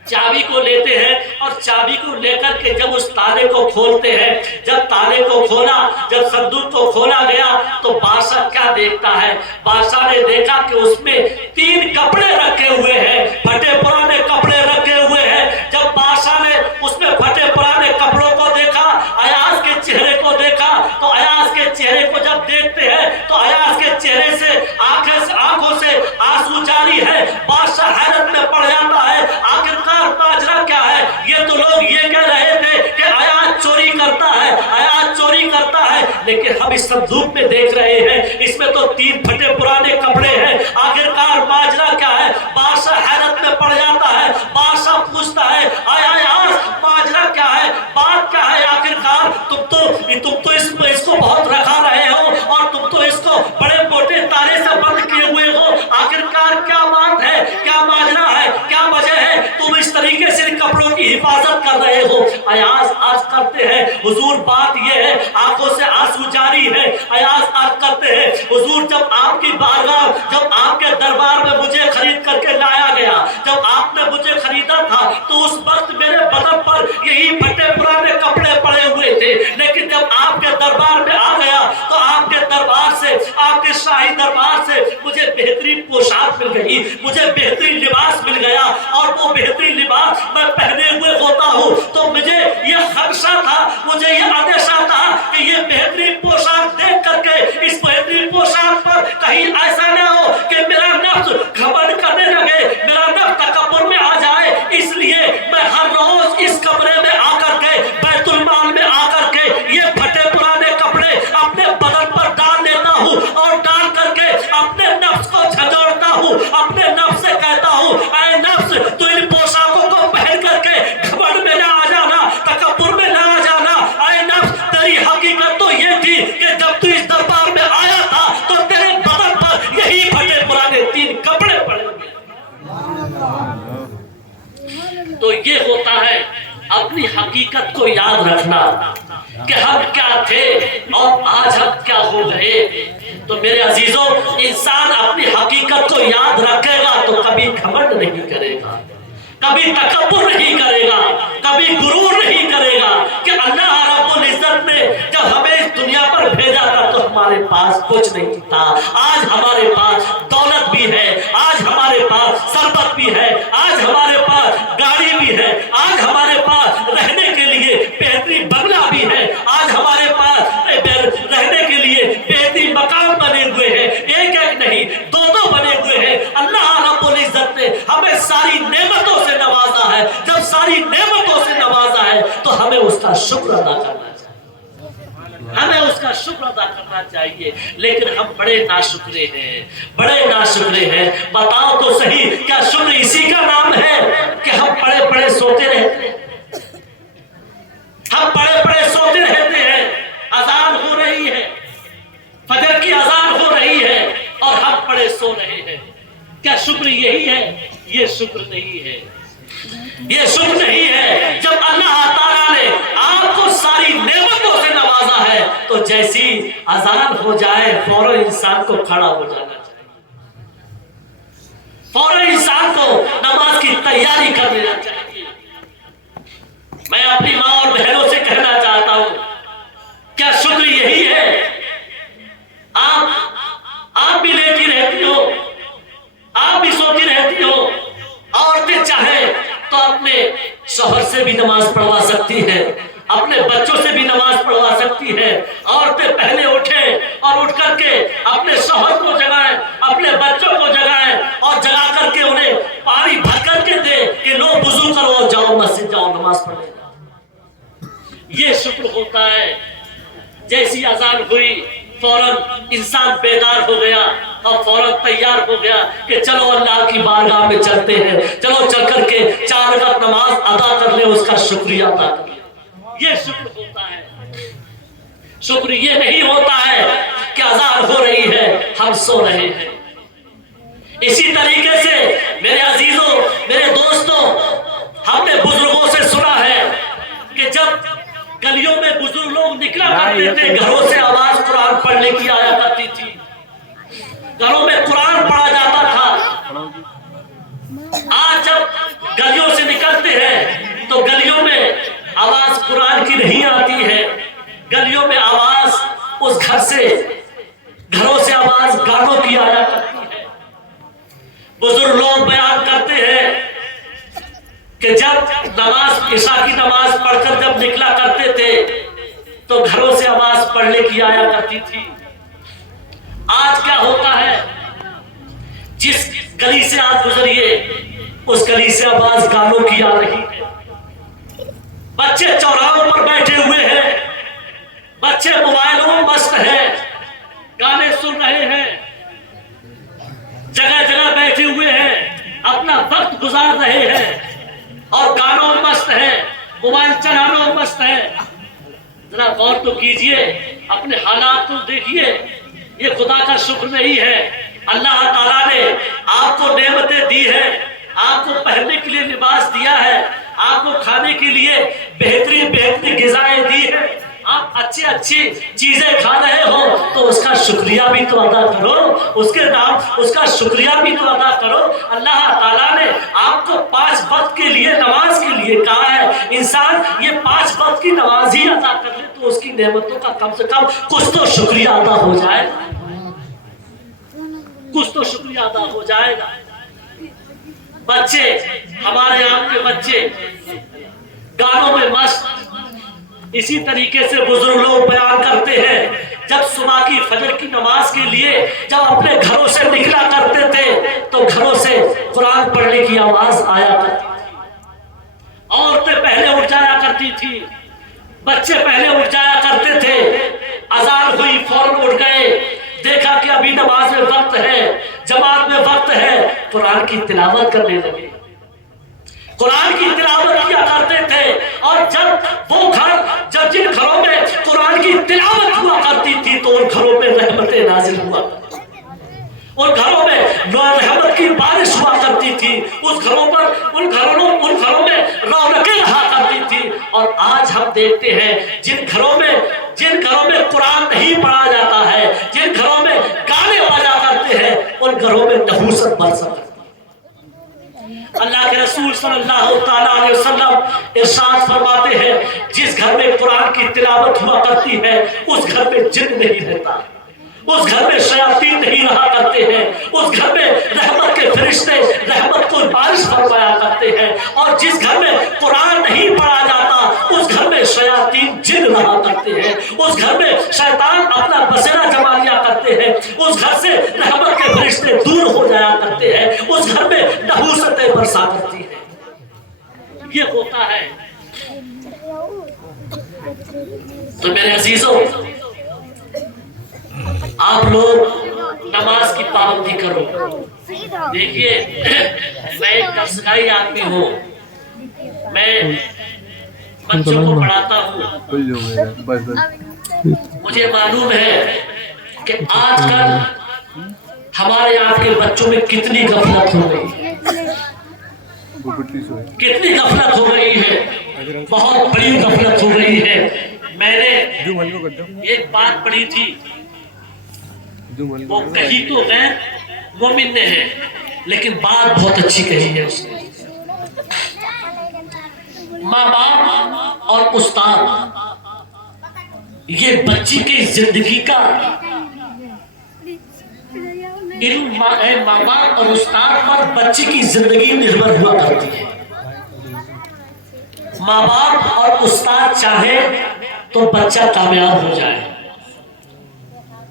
چابی کو لیتے ہیں, اور چابی کو لے کر کے جب اس تالے کو کھولتے ہیں, جب تالے کو کھولا, جب صندوق کو کھولا گیا, تو بادشاہ کیا دیکھتا ہے, بادشاہ نے دیکھا کہ اس میں 3 کپڑے رکھے ہوئے ہیں, پھٹے پرانے کپڑے رکھے ہوئے ہیں. جب بادشاہ نے اس میں پھٹے پرانے کپڑوں کو دیکھا, ایاز کے چہرے کو دیکھا, تو ایاز کے چہرے کو جب دیکھتے ہیں تو ایاز کے چہرے سے آنکھوں سے آنسو جاری ہے. بادشاہ حیرت میں پڑ جاتا ہے, آخر ماجرا کیا ہے. یہ تو لوگ یہ کہہ رہے تھے کہ ایاز چوری کرتا ہے, ایاز چوری کرتا ہے, لیکن ہم اس صندوق میں دیکھ رہے ہیں اس میں تو 3 پھٹے پرانے کپڑے ہیں. آخرکار ماجرا کیا ہے. بادشاہ حیرت میں پڑ جاتا ہے. بادشاہ پوچھتا ہے, ایاز ماجرا کیا ہے, بات کیا ہے. آخرکار تم تو اس کو بہت رکھا رہے ہو, اور تم تو اس کو بڑے موٹے تالے سے بند کیے ہوئے ہو. آخرکار کیا بات ہے, کیا ماجرا ہے, کیا وجہ ہے, تم اس طریقے سے کپڑوں کی حفاظت کر رہے ہو. ایاز عرض کرتے ہیں حضور, بات یہ ہے, آنکھوں سے آنسو جاری ہے. ایاز عرض کرتے ہیں حضور, جب آپ کی بارگاہ, جب آپ کے دربار میں مجھے خرید کر کے لایا گیا, جب آپ نے مجھے خریدا تھا, تو اس وقت میرے بدن پر یہی پھٹے پرانے کپڑے پڑے ہوئے تھے. لیکن جب آپ کے دربار میں آ گیا تو آپ کے دربار سے, آپ کے شاہی دربار سے مجھے بہترین پوشاک مل گئی, مجھے بہترین لباس مل گیا, اور وہ بہترین لباس میں پہنے ہوئے ہوتا ہوں تو مجھے یہ خدشہ تھا, مجھے یہ اندیشہ تھا کہ یہ بہترین پوشاک دیکھ کر کے اس بہترین پوشاک پر کہیں ایسا نہ ہو کہ میرا نفس گھمنڈ کرنے لگے, میرا نفس تکبر میں آ جائے. اس لیے میں ہر روز اس کمرے میں آ کر کے, بیت المال میں آ کر کے, یہ پھٹے پرانے کپڑے اپنے بدن پر ڈال لیتا ہوں, اور ڈال کر کے اپنے نفس کو جھنجھوڑتا ہوں, اپنے نفس سے کہتا ہوں, اے نفس, تو ان پوشاکوں کو پہن کر کے گھمنڈ میں نہ آ جانا, تکبر میں نہ آ جانا. اے نفس, تیری حقیقت تو یہ تھی کہ جب تو اس دربار میں آیا تھا تو تیرے بدن پر یہی پھٹے پرانے 3 کپڑے پڑے ہوئے. تو یہ ہوتا ہے اپنی حقیقت کو یاد رکھنا کہ ہم کیا تھے اور آج ہم کیا ہو گئے. تو میرے عزیزوں, انسان اپنی حقیقت کو یاد رکھے گا تو کبھی گھمنڈ نہیں کرے گا, کبھی تکبر نہیں کرے گا, کبھی غرور نہیں کرے گا. کہ اللہ رب العزت نے جب ہمیں اس دنیا پر بھیجا تھا تو ہمارے پاس کچھ نہیں تھا, آج ہمارے پاس دولت بھی ہے, آج ہمارے پاس ثروت بھی ہے, آج ہمارے پاس گاڑی بھی ہے, آج ہمارے پاس رہنے کے لیے بہترین بنگلہ بھی ہے, آج ہمارے پاس رہنے کے لیے بہترین مکان بنے ہوئے ہیں, ایک ایک نہیں 2 بنے ہوئے ہیں. اللہ رب العزت نے ہمیں ساری نعمتوں سے نوازا ہے. جب ساری نعمتوں سے نوازا ہے تو ہمیں اس کا شکر ادا کرنا چاہیے, ہمیں اس کا شکر ادا کرنا چاہیے. لیکن ہم بڑے ناشکرے ہیں, بڑے ناشکرے ہیں. بتاؤ تو صحیح, کیا شکر اسی کا نام ہے کہ ہم پڑے پڑے سوتے رہتے ہیں, ہم پڑے پڑے سوتے رہتے ہیں, اذان ہو رہی ہے, فجر کی اذان ہو رہی ہے, اور ہم پڑے سو رہے ہیں. کیا شکر یہی ہے؟ یہ شکر نہیں ہے, یہ شکر نہیں ہے. جب اللہ تعالیٰ نے آپ کو ساری نعمتوں سے نوازا ہے ہے تو جیسی اذان ہو جائے فوراً انسان کو کھڑا ہو جانا چاہیے، فوراً انسان کو نماز کی تیاری کر لینا چاہیے۔ میں اپنی ماں اور بہنوں سے کہنا چاہتا ہوں، کیا شکر یہی ہے؟ آپ بھی لیتی رہتی ہو، آپ بھی سوتی رہتی ہو، عورتیں چاہیں تو اپنے شوہر سے بھی نماز پڑھوا سکتی ہیں، اپنے بچوں سے بھی نماز پڑھوا سکتی ہیں۔ عورتیں پہلے اٹھیں اور اٹھ کر کے اپنے شوہر کو جگائیں، اپنے بچوں کو جگائیں اور جگا کر کے انہیں پانی بھر کر کے دیں کہ لو وضو کرو، جاؤ مسجد جاؤ نماز پڑھنے جاؤ۔ یہ شکر ہوتا ہے۔ جیسی اذان ہوئی فوراً انسان بیدار ہو گیا اور فوراً تیار ہو گیا کہ چلو اللہ کی بارگاہ میں چلتے ہیں، چلو چل کر کے 4 رکعت نماز ادا کر لیں، اس کا شکریہ ادا کر لیں۔ یہ شکر ہوتا ہے۔ شکر یہ نہیں ہوتا ہے کہ اذان ہو رہی ہے ہم سو رہے ہیں۔ اسی طریقے سے میرے عزیزوں، میرے دوستوں، ہم نے بزرگوں سے سنا ہے کہ جب گلیوں میں بزرگ لوگ نکلا کرتے تھے، گھروں سے آواز قرآن پڑھنے کی آیا کرتی تھی، گھروں میں قرآن پڑھا جاتا تھا۔ آج جب گلیوں سے نکلتے ہیں تو گلیوں میں آواز قرآن کی نہیں آتی ہے، گلیوں میں آواز اس گھروں سے آواز گانوں کی آیا کرتی ہے۔ بزرگ لوگ بیان کرتے ہیں کہ جب نماز عشاء کی نماز پڑھ کر جب نکلا کرتے تھے تو گھروں سے آواز پڑھنے کی آیا کرتی تھی۔ آج کیا ہوتا ہے؟ جس گلی سے آپ گزریے اس گلی سے آواز گانوں کی آ رہی ہے۔ بچے چوراہوں پر بیٹھے ہوئے ہیں، بچے موبائلوں میں مست ہیں، گانے سن رہے ہیں، جگہ جگہ بیٹھے ہوئے ہیں، اپنا وقت گزار رہے ہیں اور گانوں میں مست ہیں، موبائل چلانوں میں مست ہیں۔ ذرا غور تو کیجئے، اپنے حالات کو دیکھیے، یہ خدا کا شکر نہیں ہے۔ اللہ تعالیٰ نے آپ کو نعمتیں دی ہیں، آپ کو پہننے کے لیے لباس دیا ہے، آپ کو کھانے کے لیے بہترین غذائیں دی ہیں، آپ اچھی چیزیں کھا رہے ہو تو اس کا شکریہ بھی تو ادا کرو، اس کا شکریہ بھی تو ادا کرو۔ اللہ تعالیٰ نے آپ کو 5 وقت کے لیے نماز کے لیے کہا ہے، انسان یہ 5 وقت کی نماز ہی ادا کر لے تو اس کی نعمتوں کا کم سے کم کچھ تو شکریہ ادا ہو جائے گا، کچھ تو شکریہ ادا ہو جائے گا۔ بچے، ہمارے آپ کے بچے گانوں میں مست، اسی طریقے سے بزرگ لوگ بیان کرتے ہیں جب صبح کی فجر کی نماز کے لیے جب اپنے گھروں سے نکلا کرتے تھے تو گھروں سے قرآن پڑھنے کی آواز آیا کرتی تھی، عورتیں پہلے اٹھ جایا کرتی تھی، بچے پہلے اٹھ جایا کرتے تھے، اذان ہوئی فوراً اٹھ گئے، دیکھا کہ ابھی نماز میں وقت ہے، جماعت میں وقت ہے، قرآن کی تلاوت کرنے لگے، قرآن کی تلاوت کیا کرتے تھے۔ اور جب جن گھروں میں قرآن کی تلاوت ہوا کرتی تھی تو ان گھروں میں رحمتیں نازل ہوا کرتی تھی، ان گھروں میں رحمت کی بارش ہوا کرتی تھی، ان گھروں میں رونقیں رہا کرتی تھی۔ اور آج ہم دیکھتے ہیں جن گھروں میں قرآن نہیں پڑھا جاتا ہے، جن گھروں میں گانے بجا کرتے ہیں، ان گھروں میں نحوست برسا کرتی ہے۔ اللہ کے رسول صلی اللہ تعالیٰ علیہ وسلم ارشاد فرماتے ہیں، جس گھر میں قرآن کی تلاوت ہوا کرتی ہے اس گھر میں جن نہیں رہتا، اس گھر میں شیاطین نہیں رہا کرتے ہیں، اس گھر میں رحمت کے فرشتے رحمت کو بارش فرمایا کرتے ہیں۔ اور جس گھر میں قرآن نہیں پڑھا جاتا اس گھر میں شیاطین جن رہا کرتے ہیں، اس گھر میں شیطان اپنا بسیرا جما لیا کرتے ہیں، اس گھر سے رحمت کے فرشتے دور ہو جایا کرتے ہیں، اس گھر میں نحوستیں برسا کرتی ہیں۔ یہ ہوتا ہے۔ تو میرے عزیزوں، آپ لوگ نماز کی پابندی کرو۔ دیکھیے، میں ایک دستگاہی آدمی ہوں، میں بچوں کو پڑھاتا ہوں، مجھے معلوم ہے کہ آج کل ہمارے یہاں کے بچوں میں کتنی غفلت ہو گئی ہے، کتنی غفلت ہو گئی ہے، بہت بڑی غفلت ہو گئی ہے۔ میں نے ایک بات پڑھی تھی، وہ کہی تو غیر مومن نے ہے، لیکن بات بہت اچھی کہی ہے اس نے. ماں باپ اور استاد یہ بچی کی زندگی کا علم، ماں باپ اور استاد پر بچی کی زندگی نربھر ہوا کرتی ہے. ماں باپ اور استاد چاہے تو بچہ کامیاب ہو جائے،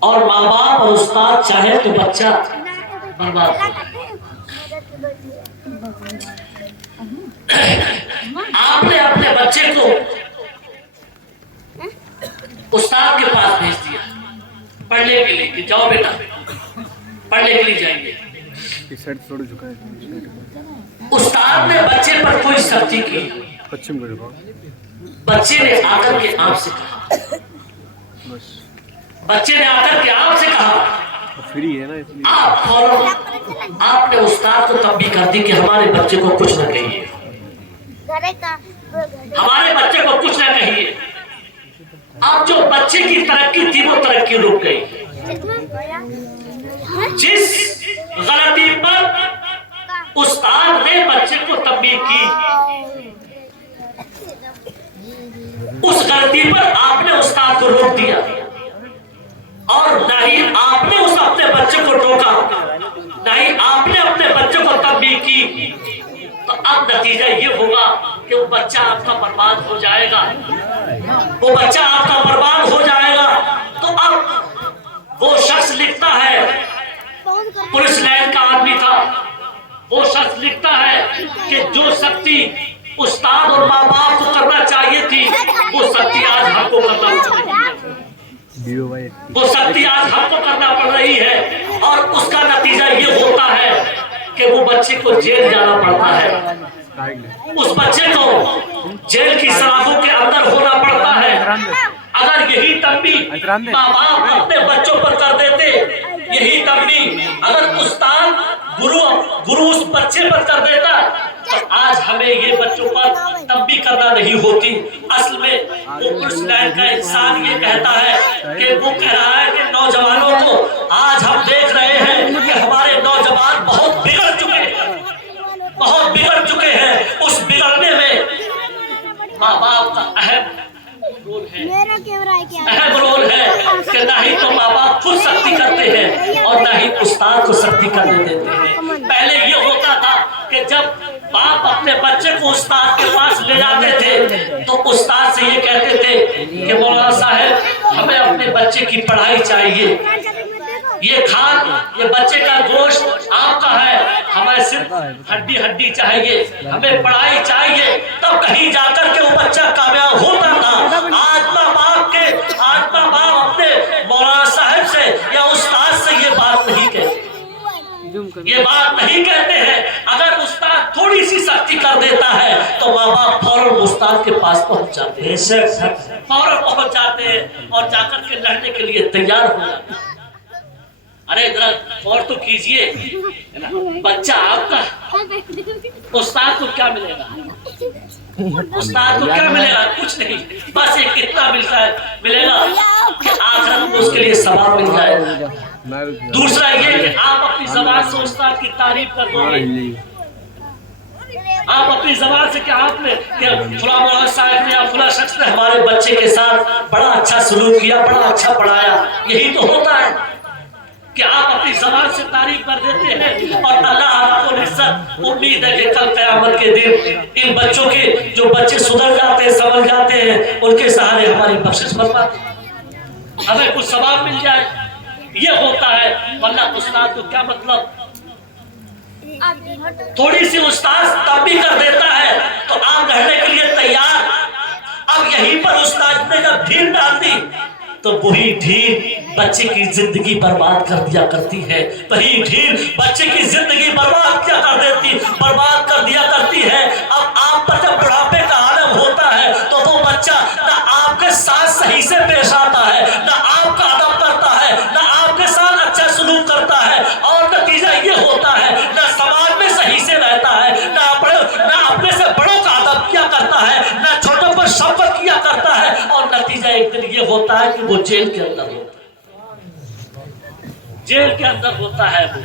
اور ماں باپ اور استاد چاہے تو بچہ برباد ہو جائے. آپ نے اپنے بچے کو استاد کے پاس بھیج دیا پڑھنے کے لیے کہ جاؤ بیٹا پڑھنے کے لیے جائیں گے. استاد نے بچے پر کوئی سختی کی، بچے نے آ کر کے آپ سے کہا، بچے نے آ کر کے آپ سے کہا، آپ فوراً آپ نے استاد کو تنبیہ کر دی کہ ہمارے بچے کو کچھ نہ کہیے، ہمارے بچے کو کچھ نہ کہیے. اب جو بچے کی ترقی تھی وہ ترقی رک گئی. جس غلطی پر استاد نے بچے کو تنبیہ کی، اس غلطی پر آپ نے استاد کو روک دیا، اور نہ ہی آپ نے اس اپنے بچے کو ٹوکا، نہ ہی آپ نے اپنے بچے کو تنبیہ کی. تو اب نتیجہ یہ ہوگا کہ وہ بچہ آپ کا برباد ہو جائے گا، وہ بچہ آپ کا برباد ہو جائے گا. تو اب وہ شخص لکھتا ہے، پولیس لائن کا آدمی تھا، وہ شخص لکھتا ہے کہ جو سختی استاد اور ماں باپ کو کرنا چاہیے تھی وہ سختی آج ہم کو کرنا پڑ رہی ہے، وہ سختی آج ہم کو کرنا پڑ رہی ہے. اور اس کا نتیجہ یہ ہوتا ہے کہ وہ بچے کو جیل جانا پڑتا ہے، اس بچے کو جیل کی سلاخوں کے اندر ہونا پڑتا ہے. اگر یہی تنبیہ ماں باپ اپنے بچوں پر کر دیتے، یہی تنبیہ اگر استاد گرو اس بچے پر کر دیتا، تو آج ہمیں یہ بچوں پر تنبیہ کرنا نہیں ہوتی. اصل میں وہ پولیس لائن کا انسان یہ کہتا ہے کہ وہ کہہ رہا ہے کہ نوجوانوں کو آج ہم دیکھ رہے ہیں کہ ہمارے نوجوان بہت بگڑ چکے ہیں، بہت بگڑ چکے ہیں. اس بگڑنے میں ماں باپ کا اہم رول ہے کہ نہ ہی تو ماں باپ خود سختی کرتے ہیں اور نہ ہی استاد کو سختی کرنے دیتے ہیں. پہلے یہ ہوتا تھا کہ جب باپ اپنے بچے کو استاد کے پاس لے جاتے تھے تو استاد سے یہ کہتے تھے کہ مولانا صاحب ہمیں اپنے بچے کی پڑھائی چاہیے، یہ کھان یہ بچے کا گوشت آپ کا ہے، ہمیں صرف ہڈی چاہیے، ہمیں پڑھائی چاہیے. تب کہیں جا کر کے وہ بچہ کامیاب ہوتا تھا. آج ماں باپ اپنے مولانا صاحب سے یا استاد سے یہ بات نہیں کہتے ہیں. اگر استاد تھوڑی سی سختی کر دیتا ہے تو ماں باپ فوراً استاد کے پاس پہنچ جاتے ہیں، فوراً پہنچ جاتے ہیں اور جا کر کے لڑنے کے لیے تیار ہو جاتے ہیں. ارے ذرا غور تو کیجئے، بچہ آپ کا، استاد کو کیا ملے گا؟ استاد کو کیا ملے گا؟ کچھ نہیں، بس ایک اتنا ملے گا کہ آخرت میں اس کے لیے ثواب مل جائے گا. دوسرا یہ کہ آپ اپنی زبان سے استاد کی تعریف کر دو گے، آپ اپنی زبان سے کہ آپ نے کہ فلاں مولانا صاحب نے یا فلاں شخص نے ہمارے بچے کے ساتھ بڑا اچھا سلوک کیا، بڑا اچھا پڑھایا. یہی تو ہوتا ہے کہ آپ اپنی زبان سے تعریف کر دیتے ہیں. اور اللہ آپ کو عزت امید ہے کہ کل قیامت کے دن ان بچوں کے جو بچے سدھر جاتے ہیں، سمجھ جاتے ہیں، ان کے سہارے ہماری بخشش فرماتے ہیں، ہمیں کچھ ثواب مل جائے. یہ ہوتا ہے. ورنہ استاد کو کیا مطلب، تھوڑی سی استاد تنبیہ کر دیتا ہے تو آپ رہنے کے لیے تیار. اب یہیں پر استاد نے جب ڈھیل ڈال دی تو وہی ڈھیل بچے کی زندگی برباد کر دیا کرتی ہے، وہی ڈھیل بچے کی زندگی برباد کر دیا کرتی ہے. اب آپ پر جب بڑھاپے کا عالم ہوتا ہے تو وہ بچہ نہ آپ کے ساتھ صحیح سے پیش آتا ہے، نہ آپ کا ادب کرتا ہے، نہ آپ کے ساتھ اچھا سلوک کرتا ہے. اور نتیجہ یہ ہوتا ہے نہ سماج میں صحیح سے رہتا ہے، نہ اپنے سے بڑوں کا ادب کیا کرتا ہے، نہ چھوٹوں کو پر شفقت کیا کرتا ہے اور نتیجہ ایک دن یہ ہوتا ہے کہ وہ جیل کے اندر ہوتا ہے، جیل کے اندر ہوتا ہے وہ،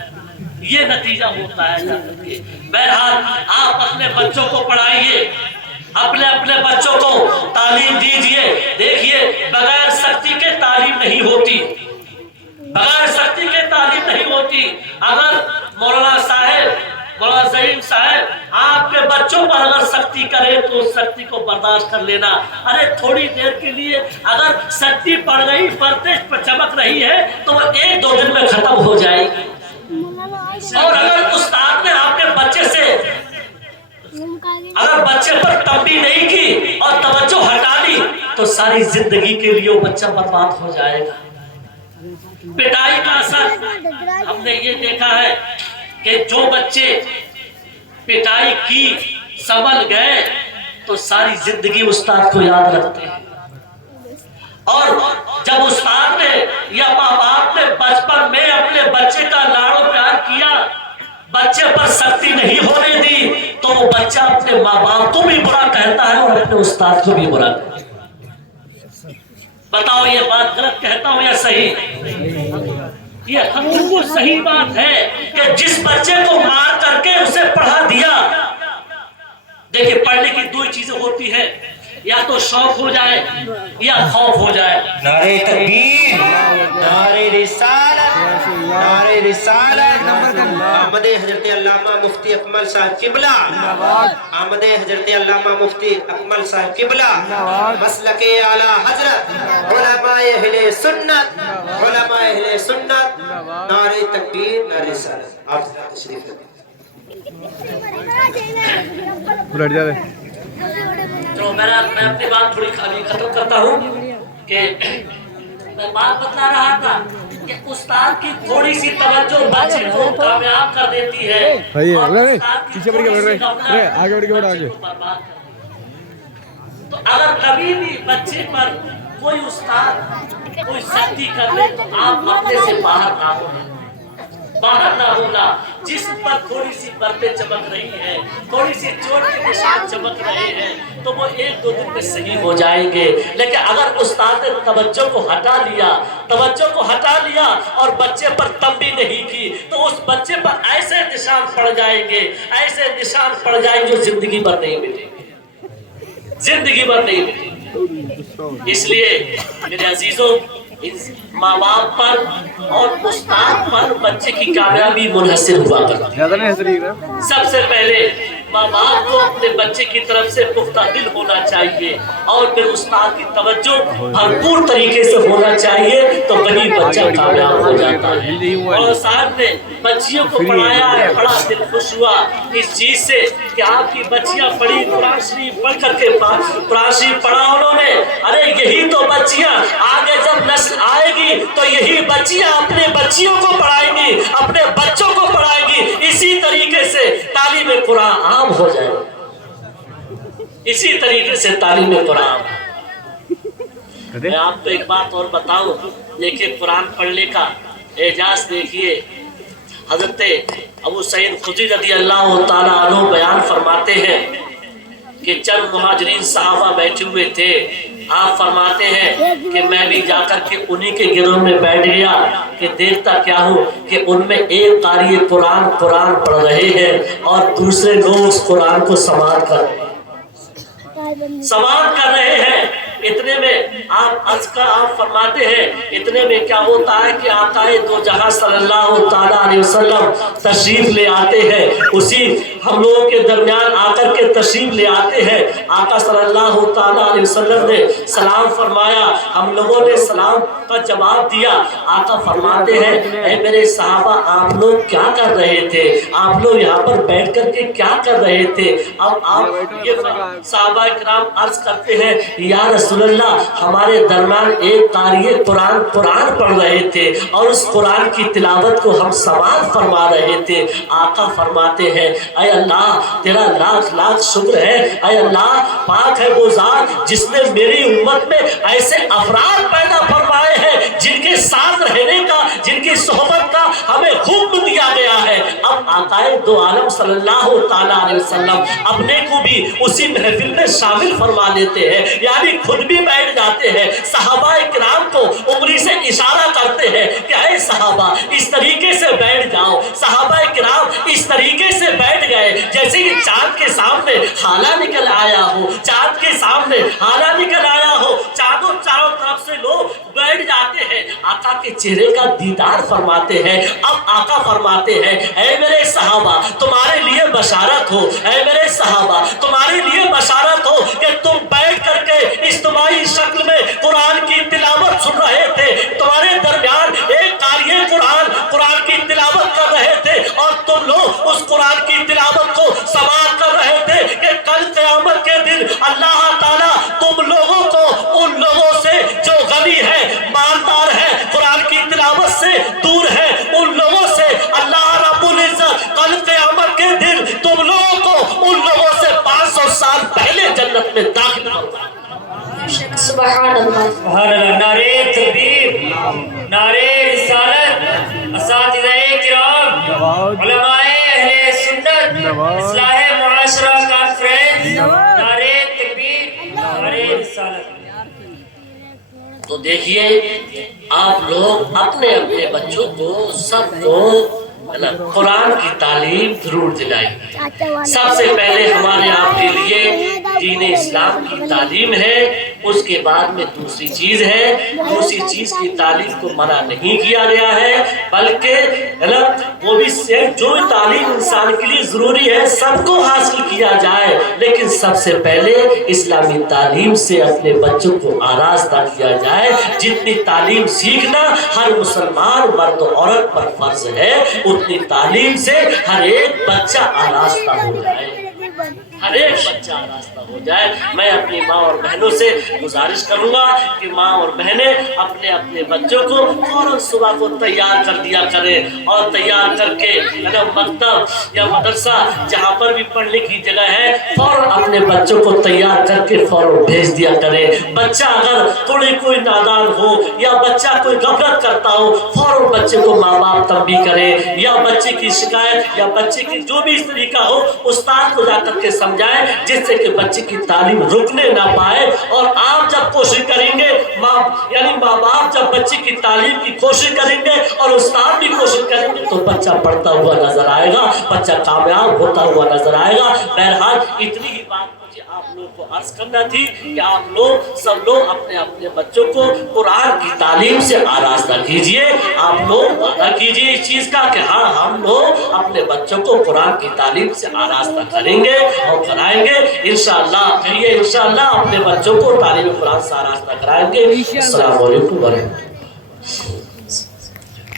یہ نتیجہ ہوتا ہے۔ بہرحال آپ اپنے بچوں کو پڑھائیے، اپنے بچوں کو تعلیم دیجئے۔ دیکھیے بغیر سختی کے تعلیم نہیں ہوتی، بغیر سختی کے تعلیم نہیں ہوتی۔ اگر مولانا صاحب، مولانا ظہیم صاحب آپ کے بچوں پر اگر سختی کرے تو اس سختی کو برداشت کر لینا۔ ارے تھوڑی دیر کے لیے اگر سختی پڑ گئی، پردش پر چمک رہی ہے تو وہ 1-2 دن میں ختم ہو جائے گی۔ اور اگر استاد نے آپ کے بچے سے اگر بچے پر تنبیہ نہیں کی اور توجہ ہٹا لی تو ساری زندگی کے لیے وہ بچہ برباد ہو جائے گا۔ پٹائی کا اثر ہم نے یہ دیکھا ہے کہ جو بچے پٹائی کی سنبھل گئے تو ساری زندگی استاد کو یاد رکھتے ہیں، اور جب استاد نے یا ماں باپ نے بچپن میں اپنے بچے کا لاڑ و پیار کیا، بچے پر سختی نہیں ہونے دی، تو وہ بچہ اپنے ماں باپ کو بھی برا کہتا ہے اور اپنے استاد کو بھی برا کہتا ہے۔ بتاؤ یہ بات غلط کہتا ہوں یا صحیح؟ یہ بالکل صحیح بات ہے کہ جس بچے کو مار کر کے اسے پڑھا دیا۔ دیکھیں پڑھنے کی 2 چیزیں ہوتی ہیں، یا تو شوق ہو جائے یا خوف ہو جائے۔ نعرہ تکبیر، نعرہ رسالت، نعرہ رسالت، آمد حضرت علامہ مفتی اکمل صاحب قبلہ، آمد حضرت علامہ مفتی اکمل صاحب قبلہ، مسلک اعلیٰ حضرت، علماء اہل سنت، علماء اہل سنت، نعرہ تکبیر، نعرہ رسالت۔ آپ تشریف رکھیں۔ تو میں اپنی بات تھوڑی خالی ختم کرتا ہوں کہ میں بات بتلا رہا تھا کہ استاد کی تھوڑی سی توجہ بچے کو کامیاب کر دیتی ہے، اور استاد کی تھوڑی سی غفلت برباد کر دیتی ہے۔ تو اگر کبھی بھی بچے پر کوئی استاد کوئی سختی کر لے تو آپ اپنے سے باہر نہ ہونا، باہر نہ ہونا۔ جس پر تھوڑی سی پردے چمک رہی ہے، تھوڑی سی چوٹ کے نشان چمک رہے ہیں تو وہ 1-2 دن میں صحیح ہو جائیں گے۔ لیکن اگر استاد نے توجہ کو ہٹا لیا، توجہ کو ہٹا لیا اور بچے پر تنبیہ نہیں کی تو اس بچے پر ایسے نشان پڑ جائیں گے، ایسے نشان پڑ جائیں گے جو زندگی بھر نہیں ملیں گے، زندگی بھر نہیں ملیں گے۔ اس لیے میرے عزیزوں، ماں باپ پر اور استاد پر بچے کی کامیابی منحصر ہوا کرتی ہے۔ سب سے پہلے ماں باپ کو اپنے بچے کی طرف سے پختہ دل ہونا چاہیے اور پھر استاد کی توجہ بھرپور طریقے سے ہونا چاہیے، تو وہی بچہ کامیاب ہو جاتا ہے۔ اور صاحب نے بچیوں کو پڑھایا ہے، بڑا دل خوش ہوا اس چیز سے کہ آپ کی بچیاں پڑھی، قرآن شریف پڑھ کر کے قرآن شریف پڑھا انہوں نے۔ ارے یہی تو بچیاں آگے جب نسل آئے گی تو یہی بچیاں اپنے بچیوں کو پڑھائیں گی، اپنے بچوں کو پڑھائیں گی۔ اسی طریقے سے تعلیم قرآن عام ہو جائے، اسی طریقے سے تعلیم قرآن۔ میں آپ کو ایک بات اور بتاؤں، لیکن قرآن پڑھنے کا اعجاز دیکھیے۔ حضرت ابو سعید خدری رضی اللہ تعالیٰ عنہ بیان فرماتے ہیں کہ چند مہاجرین صحابہ بیٹھے ہوئے تھے، آپ فرماتے ہیں کہ میں بھی جا کر کے انہی کے گروہ میں بیٹھ گیا کہ دیکھتا کیا ہوں کہ ان میں ایک قاری قرآن پڑھ رہے ہیں اور دوسرے لوگ اس قرآن کو سماعت کر رہے ہیں۔ اتنے میں آپ فرماتے ہیں، اتنے میں کیا ہوتا ہے کہ آقا دو جہاں صلی اللہ تعالیٰ علیہ وسلم تشریف لے آتے ہیں، اسی ہم لوگوں کے درمیان آ کر کے تشریف لے آتے ہیں۔ آقا صلی اللہ تعالیٰ علیہ وسلم نے سلام فرمایا، ہم لوگوں نے سلام کا جواب دیا۔ آقا فرماتے ہیں، اے میرے صحابہ آپ لوگ کیا کر رہے تھے؟ آپ لوگ یہاں پر بیٹھ کر کے کیا کر رہے تھے؟ اب آپ یہ صحابہ کرام عرض کرتے ہیں، یا رسول اللہ ہمارے درمیان ایک قاری قرآن پڑھ رہے تھے اور اس قرآن کی تلاوت کو ہم سماعت فرما رہے تھے۔ آقا فرماتے ہیں، اے اللہ تیرا لاکھ لاکھ شکر ہے، اے اللہ پاک ہے وہ ذات جس نے میری امت میں ایسے افراد پیدا فرمائے ہیں جن کے ساتھ رہنے کا، جن کی صحبت کا ہمیں حکم دیا گیا ہے۔ اب آقائے دو عالم صلی اللہ تعالیٰ علیہ وسلم اپنے کو بھی اسی محفل میں شامل فرما لیتے ہیں، یعنی خود بھی بیٹھ جاتے ہیں، صحابہ کرام کو انگلی سے اشارہ کرتے ہیں کہ اے صحابہ اس طریقے سے بیٹھ جاؤ۔ صحابہ کرام اس طریقے سے بیٹھ گئے جیسے کہ چاند کے سامنے ہالا نکل آیا ہو، چاند کے سامنے ہالا نکل آیا ہو، چاروں طرف سے لوگ بیٹھ جاتے ہیں، آقا کے چہرے کا دیدار فرماتے ہیں۔ اب آقا فرماتے ہیں اے میرے صحابہ تمہارے لیے بشارت ہو، اے میرے صحابہ تمہارے لیے بشارت ہو کہ تم بیٹھ کر کے اجتماعی شکل میں قرآن کی تلاوت سن رہے تھے، تمہارے درمیان ایک قاری قرآن کی تلاوت کر رہے تھے اور تم لوگ اس قرآن کی تلاوت کو سماعت کر رہے تھے کہ کل قیامت کے دن اللہ تعالیٰ تم لوگوں کو ان لوگوں سے جو غنی ہے، مالدار ہے، قرآن کی تلاوت سے دور ہے، ان لوگوں سے اللہ رب العزت کل قیامت کے دن تم لوگوں کو ان لوگوں سے 500 سال پہلے جنت میں داخل ہوگا۔ سبحان اللہ۔ سبحان اللہ۔ نعرہ تکبیر، نعرہ رسالت، اساتذہ کرام، علماء اہل سنت، اصلاح معاشرہ کانفرنس، نعرہ تکبیر، نعرہ رسالت۔ تو دیکھیے آپ لوگ اپنے اپنے بچوں کو سب کو قرآن کی تعلیم ضرور دلائیں۔ سب سے پہلے ہمارے آپ کے لیے دین اسلام کی تعلیم ہے، اس کے بعد میں دوسری چیز ہے، دوسری چیز کی تعلیم کو منع نہیں کیا گیا ہے، بلکہ وہ بھی جو تعلیم انسان کے لیے ضروری ہے سب کو حاصل کیا جائے، لیکن سب سے پہلے اسلامی تعلیم سے اپنے بچوں کو آراستہ کیا جائے۔ جتنی تعلیم سیکھنا ہر مسلمان مرد و عورت پر فرض ہے، اتنی تعلیم سے ہر ایک بچہ آراستہ ہو جائے، ہر ایک بچہ آراستہ ہو جائے۔ میں اپنی ماں اور بہنوں سے گزارش کروں گا کہ ماں اور بہنیں اپنے اپنے بچوں کو فوراً صبح کو تیار کر دیا کریں، اور تیار کر کے مکتب یا مدرسہ جہاں پر بھی پڑھنے کی جگہ ہے فوراً اپنے بچوں کو تیار کر کے فوراً بھیج دیا کریں۔ بچہ اگر تھوڑی کوئی نادان ہو یا بچہ کوئی غفلت کرتا ہو فوراً بچے کو ماں باپ تنبیہ کریں، یا بچے کی شکایت یا بچے کی جو بھی اس طریقہ ہو استاد کو جا کر کے سمجھائیں، جس سے کہ بچے کی تعلیم رکنے نہ پائے۔ اور آپ جب کوشش کریں گے یعنی ماں باپ جب بچے کی تعلیم کی کوشش کریں گے اور استاد بھی کوشش کریں گے تو بچہ پڑھتا ہوا نظر آئے گا، بچہ کامیاب ہوتا ہوا نظر آئے گا۔ بہرحال اتنی ہی بات مجھے آپ لوگوں کو عرض کرنا تھی کہ آپ لوگ سب لوگ اپنے اپنے بچوں کو قرآن کی تعلیم سے آراستہ کیجئے۔ آپ لوگ وعدہ کیجئے اس چیز کا کہ ہاں ہم لوگ اپنے بچوں کو قرآن کی تعلیم سے آراستہ کریں گے اور کرائیں گے انشاءاللہ۔ کہیے انشاءاللہ اپنے بچوں کو تعلیم قرآن سے آراستہ کرائیں گے۔ السلام علیکم ورحمۃ اللہ۔